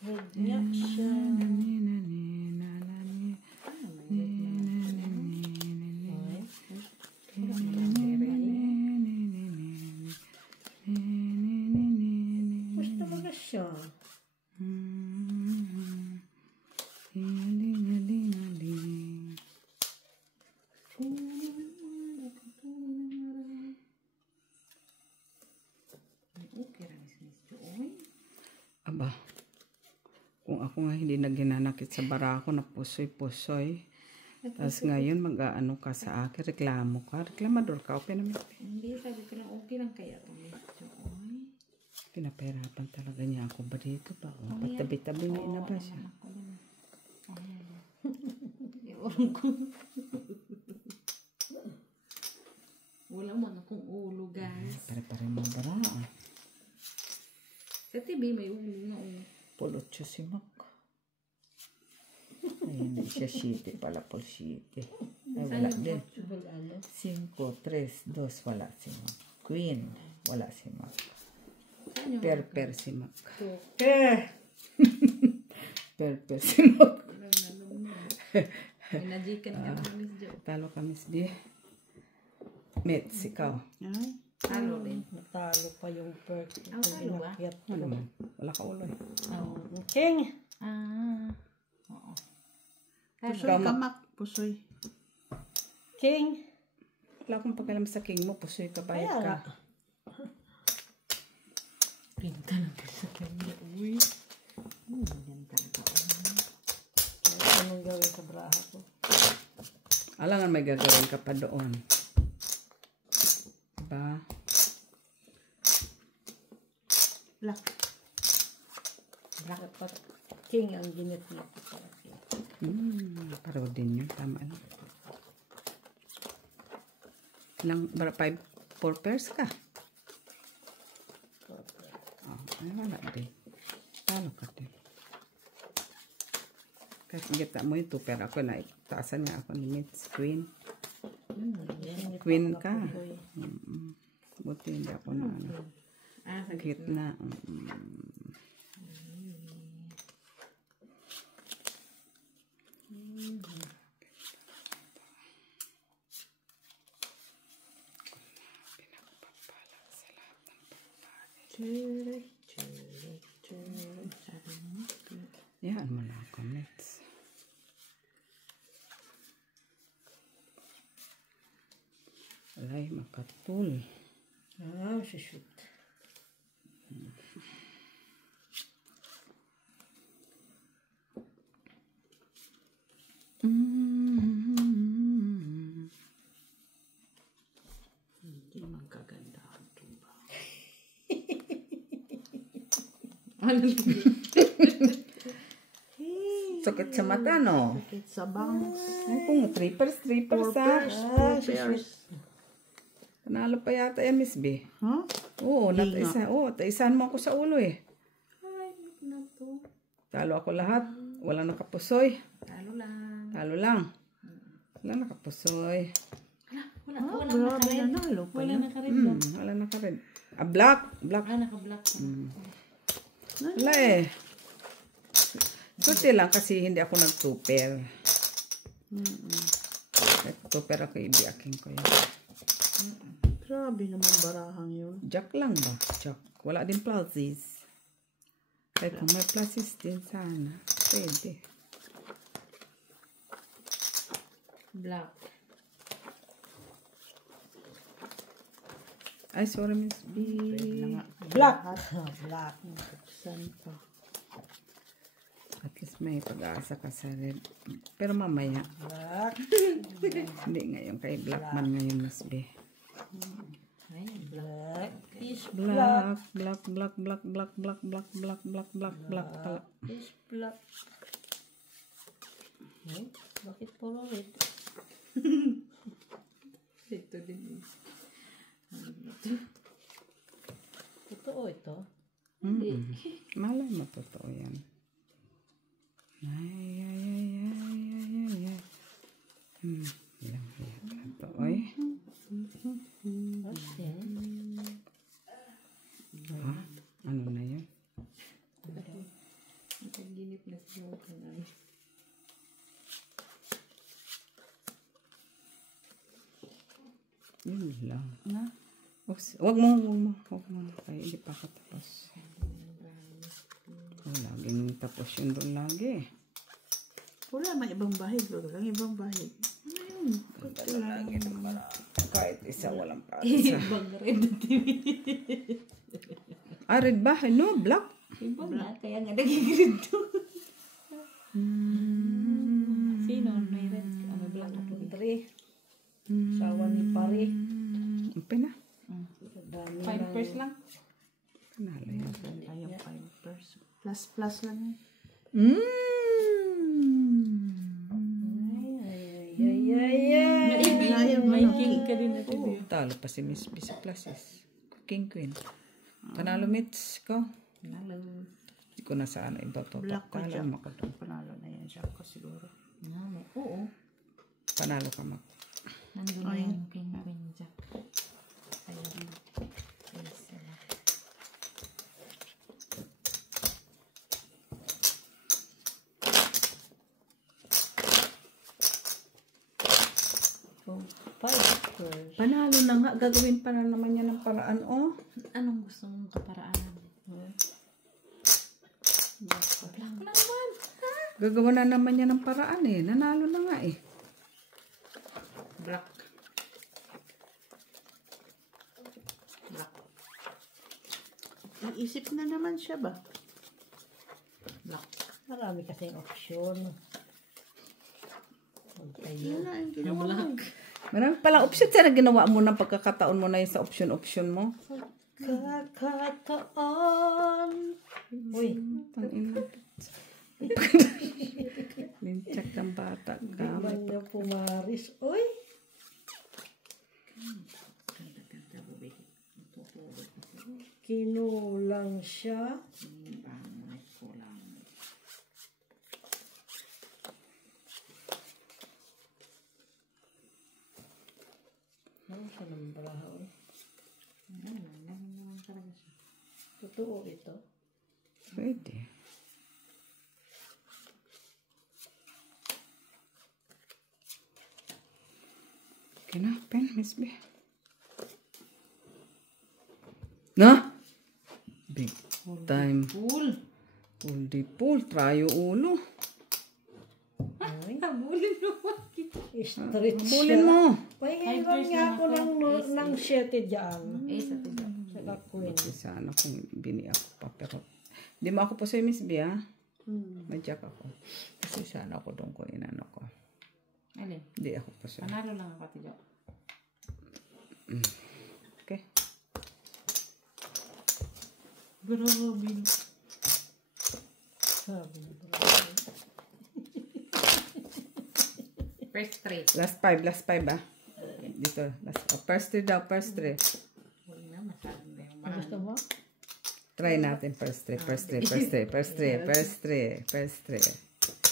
Red nga siya. Gusto mo na siya. Aba, kung ako nga hindi na ginanakit sa bara ko na pusoy-pusoy, Tapos ngayon, mag-ano ka sa akin, reklamo ka. Reklamador ka, okay naman. Hindi, sabi ko lang, okay lang kaya ito medyo. Ay. Pinapahirapan talaga niya ako ba dito ba? O, patabi-tabi na inaba siya. Ako din. Ewan ko. Wala man akong ulo, guys. Pare-pare mo bara. Sa TV, may ulo na ulo. Pulot siya si Mac. Ay, hindi siya shitty pala po shitty. Ay, wala din. 5, 3, 2, wala si Mac. Queen, wala si Mac. Per si Mac. Per si Mac. Inajikan ka na, Miss Jo. Talo ka, Miss D. Mets, ikaw. Ay, Talo din. Natalo pa yung perk. Ah, talo ba? Inakyat ko. Ano man? Wala ka ulo eh. Ang king. Oo. pusoy ka, Mac. Pusoy. King. Wala akong pakialam sa king mo. Pusoy ka, bayad Kaya ka. nga. Pinta na sa kanya. Uy. Yan talaga. Anong gawin sa braha ko? Alangan may gagawin ka pa doon. Diba? Black. Dapat king ang ginit na ko. Paro din yun. Tama na. Ilang, 4 pairs ka? Oh, ay wala din. Talo ka din. Kasi kita mo yung 2 pair ako na taasan nga ako ni Mitz. Queen. Queen ka. Buti hindi ako na ano. Cute na. Yan mo na ako, Mitz. Alay, makatul. Shoot. Hindi man kaganda ang tuba. Sakit sa mata, no? Sakit sa bangs. Ay, kung 3 pairs ha. 4 pairs. Panalo pa yata yan, Miss B. Huh? Oo, nataisan mo ako sa ulo eh. Ay, na to. Talo ako lahat. Walang nakapusoy. Talo lang. Talo lang. Walang nakapusoy. Wala Grabe nanalo pa Wala yan. nakarin. Wala nakared. Black. Black. Naka-black. Wala eh. Suti lang kasi hindi ako nag-super. Nag-super ako, ibiaking ko yun. Grabe naman barahang yun. Jack lang ba? Jack. Wala din pluses. Kaya kung may pluses din sana. Pwede. Black. Ay, sorry, Miss B. Black. Black. Saan pa? At least may pag-asa ka sa red. Pero mamaya. Black. Hindi ngayon. Kay Blackman ngayon, Miss B. Black is black. Black. Black pala. Is black. Ay, bakit puro red? Ito din. Totoo ito. Malay mo, totoo yan. Ay. Lang ito, oy. Okay. Ha? Ano na yun? Nakaginip na siya. Yun lang. Wag mo. Kaya hindi pa ako tapos. Lagi nung tapos yun doon lagi. Wala, may ibang bahid. Wala lang ibang bahid. Lagi naman. Kahit isa walang pasa. Ibang red na TV. Red ba? No, black. Ibang na, kaya nga naging red to. Sino? May red. May Sawa ni pare. Pina. Dami 5 pairs lang. Panalo yan. Ayun, 5%. Plus lang yun. May king ka din natin. Talo pa si Miss B sa pluses. King Queen. Panalo mitts ko. Panalo. Hindi ko na sana iba to. Black ko Talo dyan. ako doon. Panalo na yan siya ko siguro. Oo. Panalo ka mak. Nandun na yung king queen jack. Ayun. Yes, wala. $5. Panalo na nga. Gagawin pa na naman yan ng paraan. Oh. Anong gusto mong kaparaanan? Black na naman. Gagawa na naman yan ng paraan eh. Nanalo na nga eh. Black. Iisip na naman siya ba? Black. Marami kasing option. Yun na yung ginawa mo. Marami palang option. Sana ginawa mo ng pagkakataon mo na yun sa option mo. Kakataon. Uy. Tangina. Linchak ng bata ka. Di man niya pumaris. Uy. Kinulang siya. Ano siya ng brahaw? Totoo ito. Pwede. Okay na, pen, Miss B. Na? Big time. Pool. Pull, trayo ulo. Habulin mo. Stretch Bulin siya. mo. Pahingan niya ako ng 7 dyan. Sa tiga. Saka queen. Kasi sana kung bini ako pa. Pero, di mo ako po sa Miss B, ha? Madyak ako. Kasi sana ako doon ko inano ko. Alin? Hindi ako po sa. Panalo lang ako, tiga. Okay. Grabe. Sabi niya. First 3. Last five, ha? Dito. First 3 daw, first 3. Huwag na, masabi na yung Gusto mo? Try natin first 3.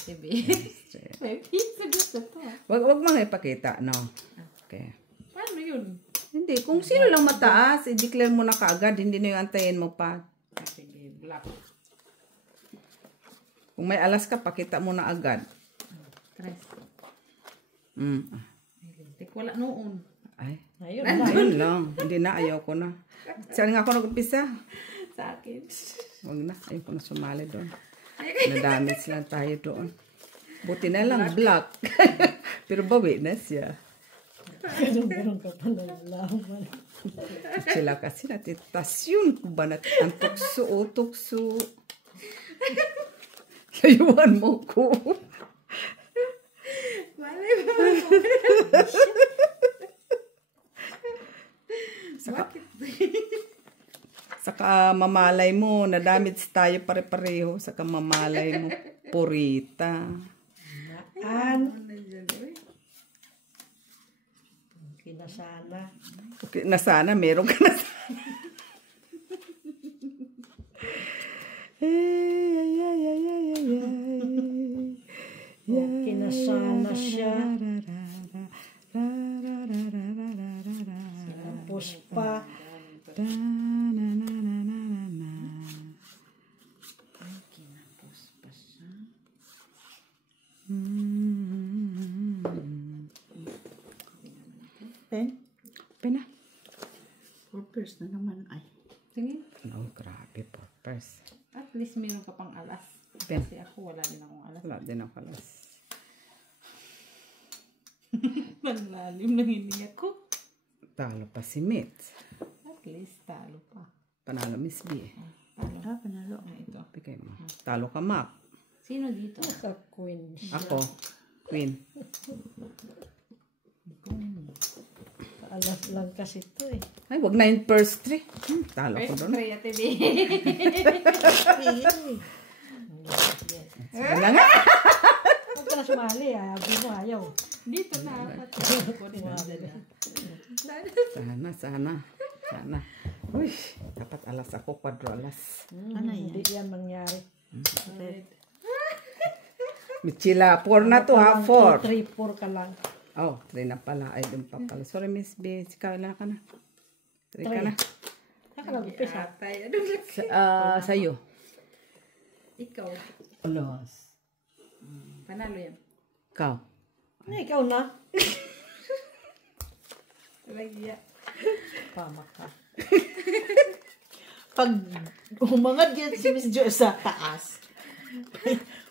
Sibi. May pizza gusto to. Wag mga ipakita, no? Okay. Paano yun? Hindi, kung sino lang mataas, i-declare mo na kaagad, hindi na yung antayin mo pa. Sige, black. Kung may alas ka, pakita mo na agad. Tres. Tek, wala noon. Ay, Ayun. ayun lang. Hindi na, ayaw ko na. Saan nga ako nag-umpisa? Sa akin. Wag na, ayaw ko na sumali doon. Na-damage lang tayo doon. Buti na lang, black. Pero bawi na siya. Ganun ka pa nalaman. Sila kasi natitasyon ko ba ang tukso. Layuan mo ko. Malay ba? Saka mamalay mo, na-damage tayo pare-pareho. Saka mamalay mo, purita. Okay na sana. Okay, na sana, meron ka na sana. Okay na sana siya. Tapos pa. Pen? Pena. 4 na naman ay. Tingin. No, grabe po. First. At least meron ka pang alas. Pen. Kasi ako wala din akong alas. Wala din ako alas. Malalim na hiniyak ko. Talo pa si Mitz. At least talo pa. Panalo Miss B. Talo. Panalo. Ito. Bigay mo. Talo ka, Mac. Sino dito? Sa queen. Ako. Queen. Alas lang kasi ito eh. Ay, wag na yung first three. Talo ko doon. Try ate B. Wala nga. Huwag ka na sumali. Ayaw mo, ayaw. Dito na. Sana. Uy, dapat alas ako, kwadro alas. Ano yan? Hindi yan mangyari. Michila, 4 na to ha, 4. 3, 4 ka lang. Oh, 3 na pala. Ay, doon pa pala. Sorry, Miss B. Kailan ka na? 3 ka na. Saka lang umpisa. Atay. Sa'yo. Ikaw. Alas. Panalo yan. Ikaw. Ay, ikaw na. Lagya. Pama ka. Pag umangad yan si Miss Jo sa taas,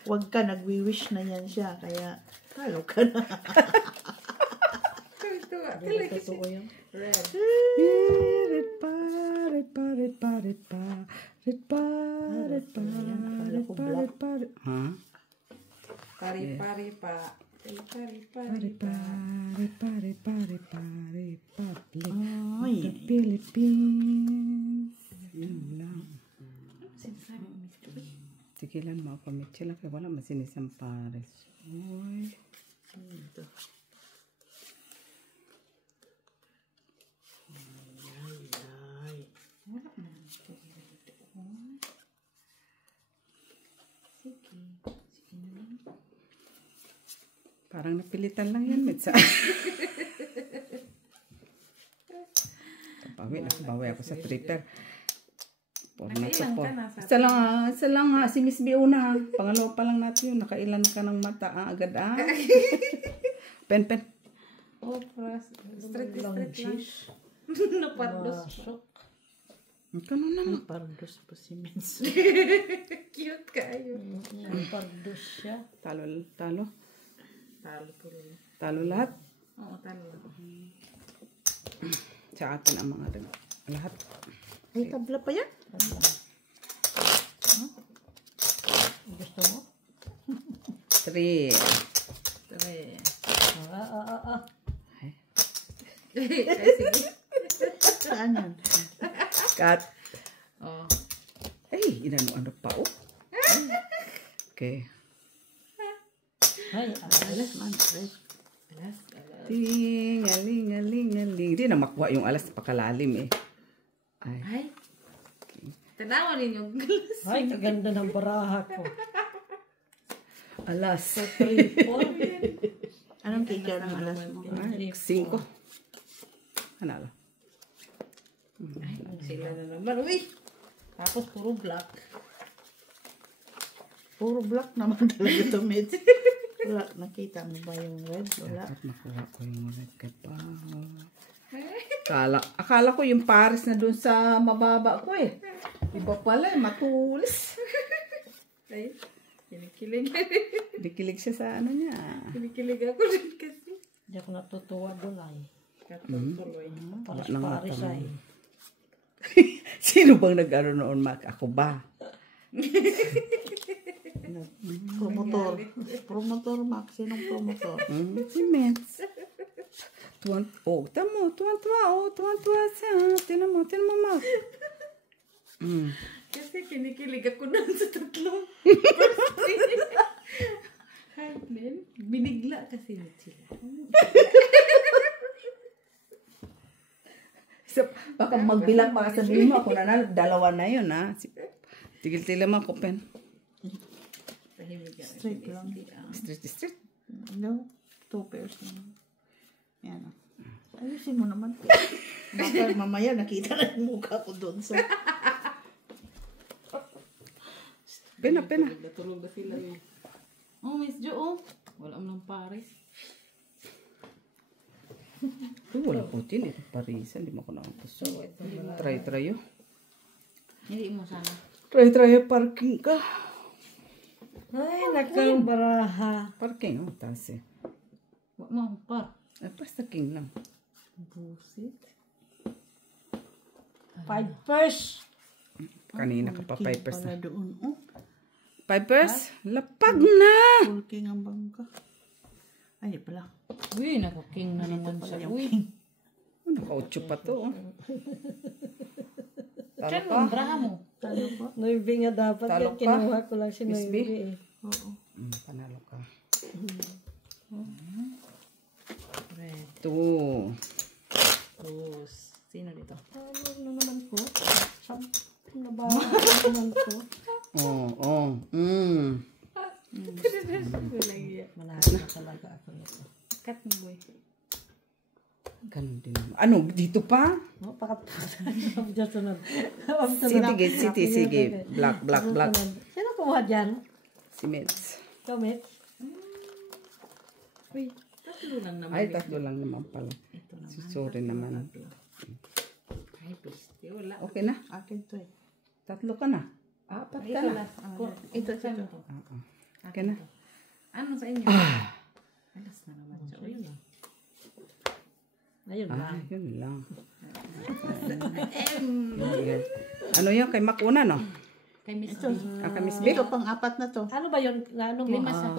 wag ka, nagwi-wish na yan siya. Kaya, talo ka na. Totoo yun. Red. Ha? Pari-pari pa. Pari-pari pa. Ay, Philippines. Yun lang. Tigilan mo ako, Michela, kaya wala masinisang pares. Uy. ito. Ay. Parang napilitan lang yan, Mitsa. Bawi ako sa prepare. Nakailan ka na sa Isa lang ha, si Miss B una ha. Pangalawa pa lang natin yun. Nakailan ka ng mata agad pen. Oh, pras. Straight lang. Napadlos. Masok. Ikaw naman. Pardos pa si Miss. Cute kayo. Pardos siya. Talo. Talo po rin. Talo lahat. Oo, talo. Sa atin ang mga lahat. May tabla pa yan? Gusto mo? 3. Tara. Ay. Ay, sige. Saan yan? Cut. Oh. Ay, ano pa oh. Okay. Ay, Alas man. Alas. Tingaling. Hindi na makuha yung alas pakalalim eh. Ay. Ay. Tanawa rin yung glass. ay, kaganda ng baraha ko. Alas. 3, 4. Anong kika ng alas mo? 5. Ano? Sila na naman. Uy! Tapos puro black. Puro black naman talaga to, Miss. Wala, nakita mo ba yung red? Wala. Dapat makuha ko yung red ka pa. Akala ko yung pares na dun sa mababa ko eh. Iba pala eh, matulis. Ay, kinikilig. Dikilig siya sa ano niya. Kinikilig ako rin kasi. Hindi ako natutuwa doon ay. Katuloy. Paris ay. Sino bang nag-ano noon, Mark? Ako ba? Promotor, Max. Sinong promotor? Si Mets. Tuwan-tuwa siya. Tinan mo, Mark. Kasi kinikilig ako nun sa tatlong. Hi, Glenn. Binigla kasi sila. So, baka magbilang pa sabihin mo, ako nanalo, 2 na yun ha. Tigil-tigil mo ako, pen. Tahimik ka. Straight lang. Street. No, 2 pairs naman. Yan o. Ayusin mo naman. Baka mamaya nakita na yung mukha ko doon sa... Pena. Natulog ba sila yun? Oh, Miss Jo, oh. Wala mo ng pares. Uy, wala po din. Ito parisan. Hindi mo ko nakapuso. Try oh. Hindi mo sana. Try parking ka. Ay, nakang baraha. Parking, oh. Taas eh. Wala mo akong par. Basta king lang. Busit. 5 first. Kanina ka pa 5 Pala na. doon. Oh, 5 lapag na! full king ang bangka. Ay, pala. Uy, nakaking na naman Pala siya. yung Uy. king. Naka-8 pa to. Oh. Talo Diyan, ka? braha mo. Talo po. Noibi nga dapat. Talo Yan, ka? kinuha ko lang si Miss B? Noibi eh. Panalo ka. Red. 2. Rose. Sino dito? Talo na naman ko. Nabawa na naman ko. Oh. Malaki na talaga ako nito. Cut mo, boy. Ganun din naman. Ano, dito pa? No, pakat sunod. Sige. Black. Sino kumuha dyan? Si Mets. Comment. Uy, tatlo lang naman. Ay, tatlo lang naman pala. Ito naman. Sorry naman. Ay, piste. Wala. Okay na. Akin to eh. Tatlo ka na. Apat ka Ito na. last. Ito. Okay na. Ano sa inyo? Alas na naman siya. Uy, Ayun lang. Yun lang. Ano yun? Kay Mac una, no? kay Miss Ito. B. Kay Miss B? Ito pang-apat na to. Ano ba yun? Ano mo? Lima sa.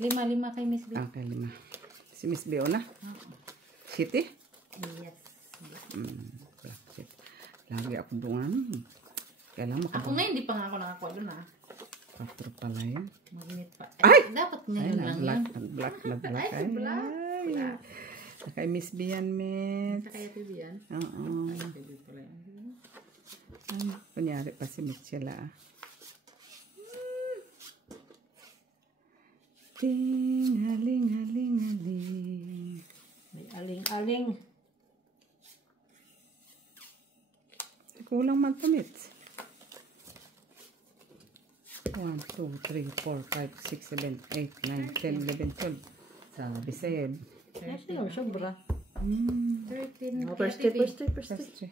Lima kay Miss B. Okay, 5. Si Miss B una? City? Yes. Black chip. Lagi ako doon. Kailan Ako nga, hindi pa nga ako nakakuha doon ah. 4 pala yun. Magnet pa. Ay! Dapat Ay, ngayon lang black. yan. Black. Ay, black. Black. Kay Miss B yan, Mets. Sa kaya TV yan. Oo. TV pala yan. Kunyari pa si Mitchell ah. Ting-aling-aling-aling. May aling-aling. Kulang man to, Mitch. 1, 2, 3, 4, 5, 6, 7, 8, 9, 10, 11, 12. Sabi sa'yo. Sino? Sobra. 13. First kaya TV. day.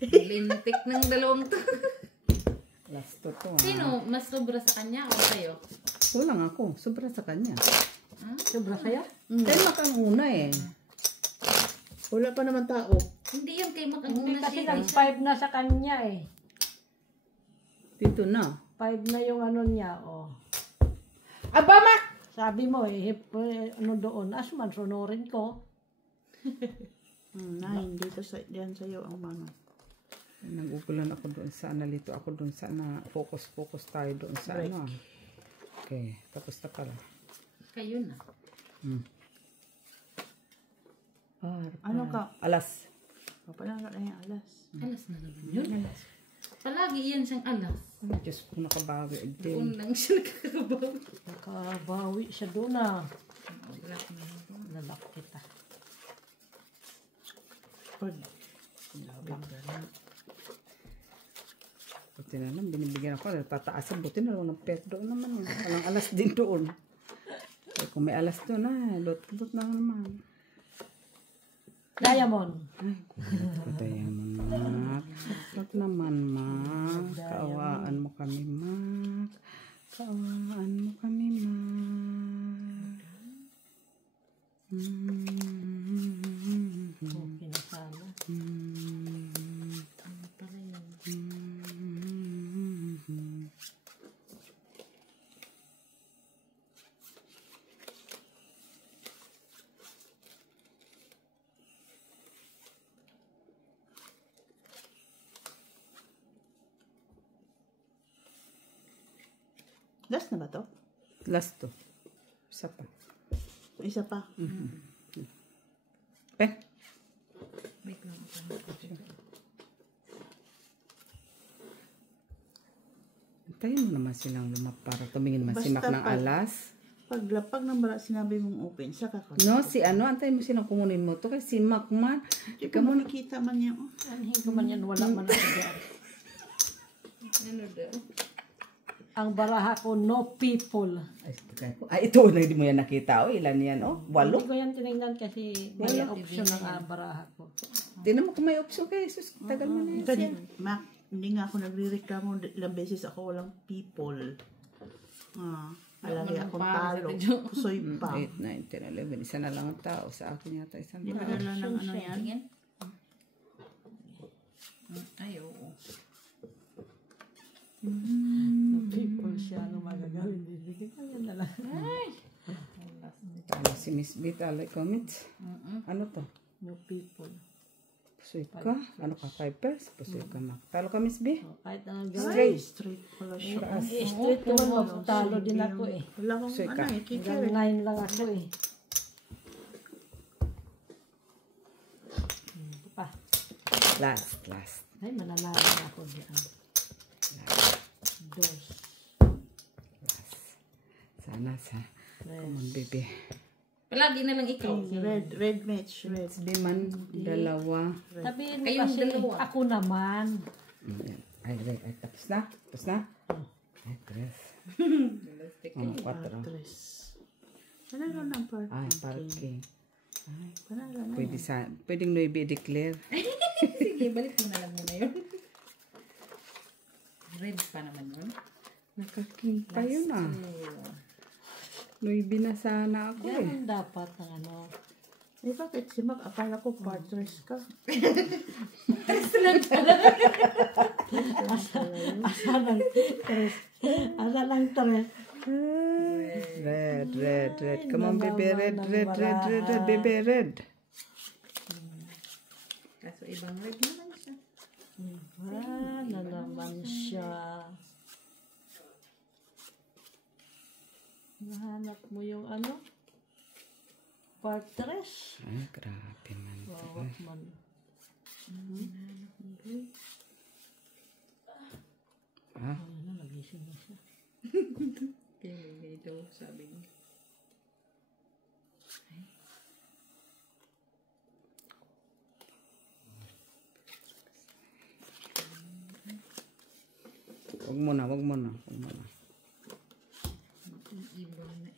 Lintik ng dalawang to. Last to to. Sino? Mas sobra sa kanya o kayo? Kulang ako. Sobra sa kanya. Sobra kaya? Kaya makang una eh. Wala pa naman tao. Hindi yan kay Mac ang Hindi una kasi siya. nag-5 na sa kanya eh. Dito na. 5 na yung ano niya, oh. Aba, Mac! Sabi mo eh, ano doon, asman, sonorin ko. 9. Dito sa, diyan sa'yo ang mano. Nagugulan ako doon sa nalito ako doon sa na focus tayo doon sa Right. ano. Okay, tapos na pala. Kayo na. Ano ka? Alas. Papanalo na yung alas. Alas na naman yun. Palagi yan siyang alas. Diyos ko nakabawi again. Doon lang siya nakakabaw. Nakabawi siya doon ah. Black na yun. Lalak kita. Pag Buti na lang, binibigyan ako. Pataasan, buti na lang ng pet doon naman yun. Walang alas din doon. Eh, kung may alas doon, lot na naman. Diamond. Diamond, Mac. Lot naman, Mac. Kaawaan mo kami, Mac. Kaawaan mo kami, Mac. Okay na sana. Ano pala yun? last na ba to? Last to. Isa pa. Isa pa. Pen. Wait lang. Antayin mo naman silang lumap para tumingin naman si Mac Basta ng pag- alas. Paglapag ng bala, sinabi mong open, saka ka. No, si ano, antayin mo silang kumunin mo to. Kay si Mac man. Di ka mo nakita man niya. Oh. Anhin ko man yan, wala man ako dyan. Ano daw? Ang baraha ko, no people. Ay, ito na, hindi mo yan nakita. O, ilan yan? O, 8. Hindi ko yan tinignan kasi may option ng baraha ko. Tingnan mo kung may option kay Jesus. Tagal mo na yan. Kani, Mac, hindi nga ako nagre-reklamo. Ilang beses ako walang people. Alagi akong talo. Pusoy pa. 8, 9, 10, 11. Isa na lang ang tao. Sa akin yata isang Di tao. ba dala ng ano yan? Tingin? Ay, oo. No people siya, ano magagawin. Bibigyan ka yan na lang. Talo si Miss B. Talo comments. Ano to? No people. Pusoy ka. Ano ka? 5 pairs? Pusoy ka, Mac. Talo ka, Miss B? Kahit na Ay, straight pala siya. straight naman magtalo din ako eh. Wala akong Pusoy ka. Hanggang 9 lang ako eh. Ito pa. Last. Ay, mananalo na ako diyan. Dos. Sana sa. Come on, baby. Palagi na lang ikaw. Red match. Red. Di man, dalawa. Sabihin mo Kayong kasi, dalawa. ako naman. Yan. Ay, tapos na? Tapos na? Ay, 3. 4. Tres. Panalo ng parking. Ay, parking. Panalo na. Pwedeng 9 i-declare. Sige, balik mo na lang muna yun. Red pa naman yun. Nakaking pa yun ah. 9 na sana ako eh. Yan ang dapat ng ano. Eh, bakit si Mac? Akala ko partners ka. Asa ng tres. Asa ng tres. Red. Come on, baby. Red, baby, red. Kaso ibang red naman siya. Na naman siya. Nahanap mo yung ano? Part 3. Ay, grabe man. Wow, man. Ah, Ano, nagising na siya. Kaya may daw, sabi niya. wag mo na.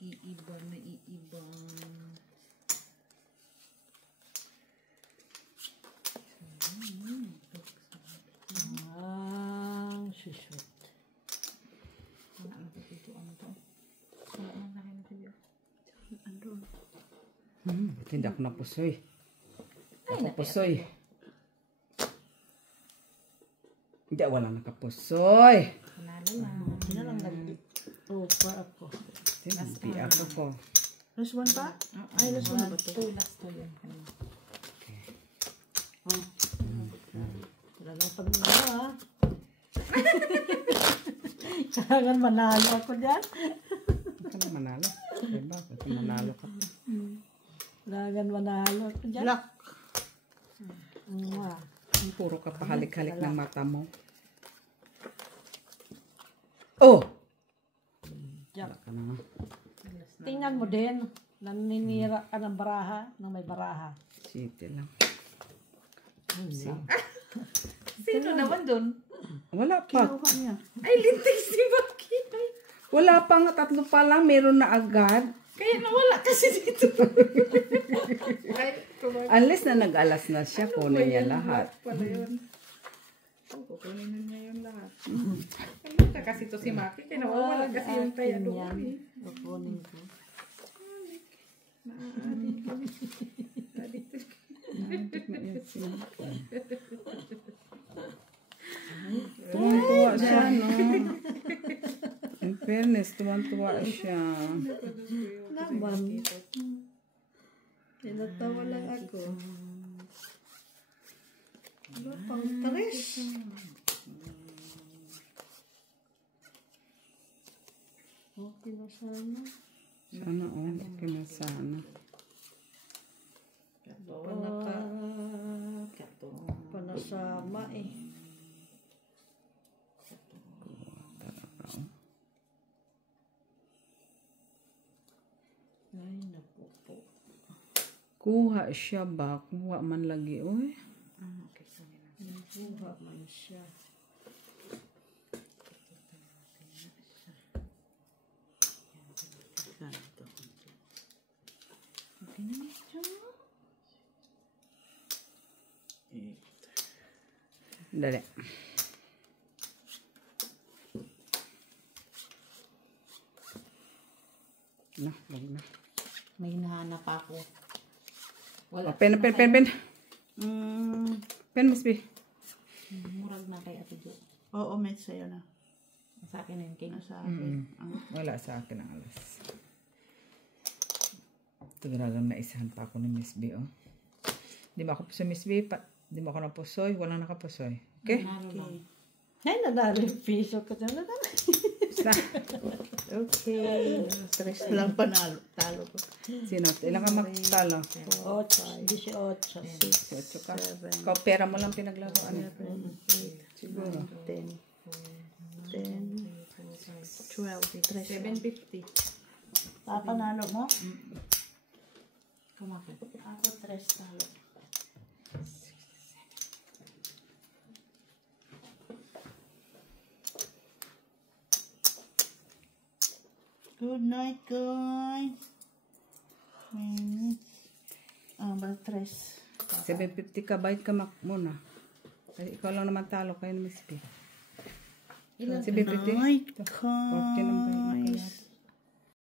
Iiba. Shoot. Ba't hindi ako napusoy? Ako pusoy. Hindi, wala nakapusoy. Panalo na. Sino lang nag-over ako. Hindi ako ko. Last one pa? Ay, last one na ba ito? Last to yun. Talagang pag ano ha. Kailangan manalo ako dyan. Hindi ka na manalo. Ay, bakit? Manalo ka. Kailangan manalo ako dyan. Black. Puro ka pahalik-halik ng mata mo. Oh! Diyan. Wala ka na. Tingnan mo din. Naninira ka ng baraha, ng may baraha. City lang. Sino naman dun? Wala pa. Kinuha niya. Ay, lintik si Baki. Wala pa nga, 3 pa lang. Meron na agad. Kaya nawala kasi dito. Unless na nag-alas na siya, kunin niya lahat. Pala yun. Kukunin na niya yung lahat. Ano kasi to si Maki? Kaya nawawala kasi yung taya doon. eh. Kukunin ko. Tuwang-tuwa siya, no? In fairness, tuwang-tuwa siya. Naman. Tinatawa lang ako. Ano pang 3? Okay na sana. Sana, okay na sana. Panasama eh. Ay, naku po. Kuha siya ba? Kuha man lagi, oy. Kuha man siya. Dali. Na, wag na. May hinahanap ako. Oh, pen. Pen, Miss B. Murag na kay Ate Jo. Oo, may sa'yo na. Sa akin na yung king. Sa akin. Wala sa akin ang alas. Ito talagang naisahan pa ako ni Miss B, oh. Di ba ako sa Miss B? Hindi mo ako napusoy. Walang nakapusoy. Okay? Nalo lang. Ay, nadalo yung piso ko. Nadalo. Isa. Okay. 3 lang panalo. Talo ko. Sino? Ilang ka magtalo? 8, 18. 18 ka. Ikaw, pera mo lang pinaglaruan. 7, 8, Siguro. 10, 10, 12, 13. 750. Papanalo mo? Kumakit. Ako 3 talo. Good night, guys. Ba 3? 750 ka. Bayad ka muna. Kasi ikaw lang naman talo. Kayo na Miss P. Ilan? 750. Night, 14 ang bayad. guys.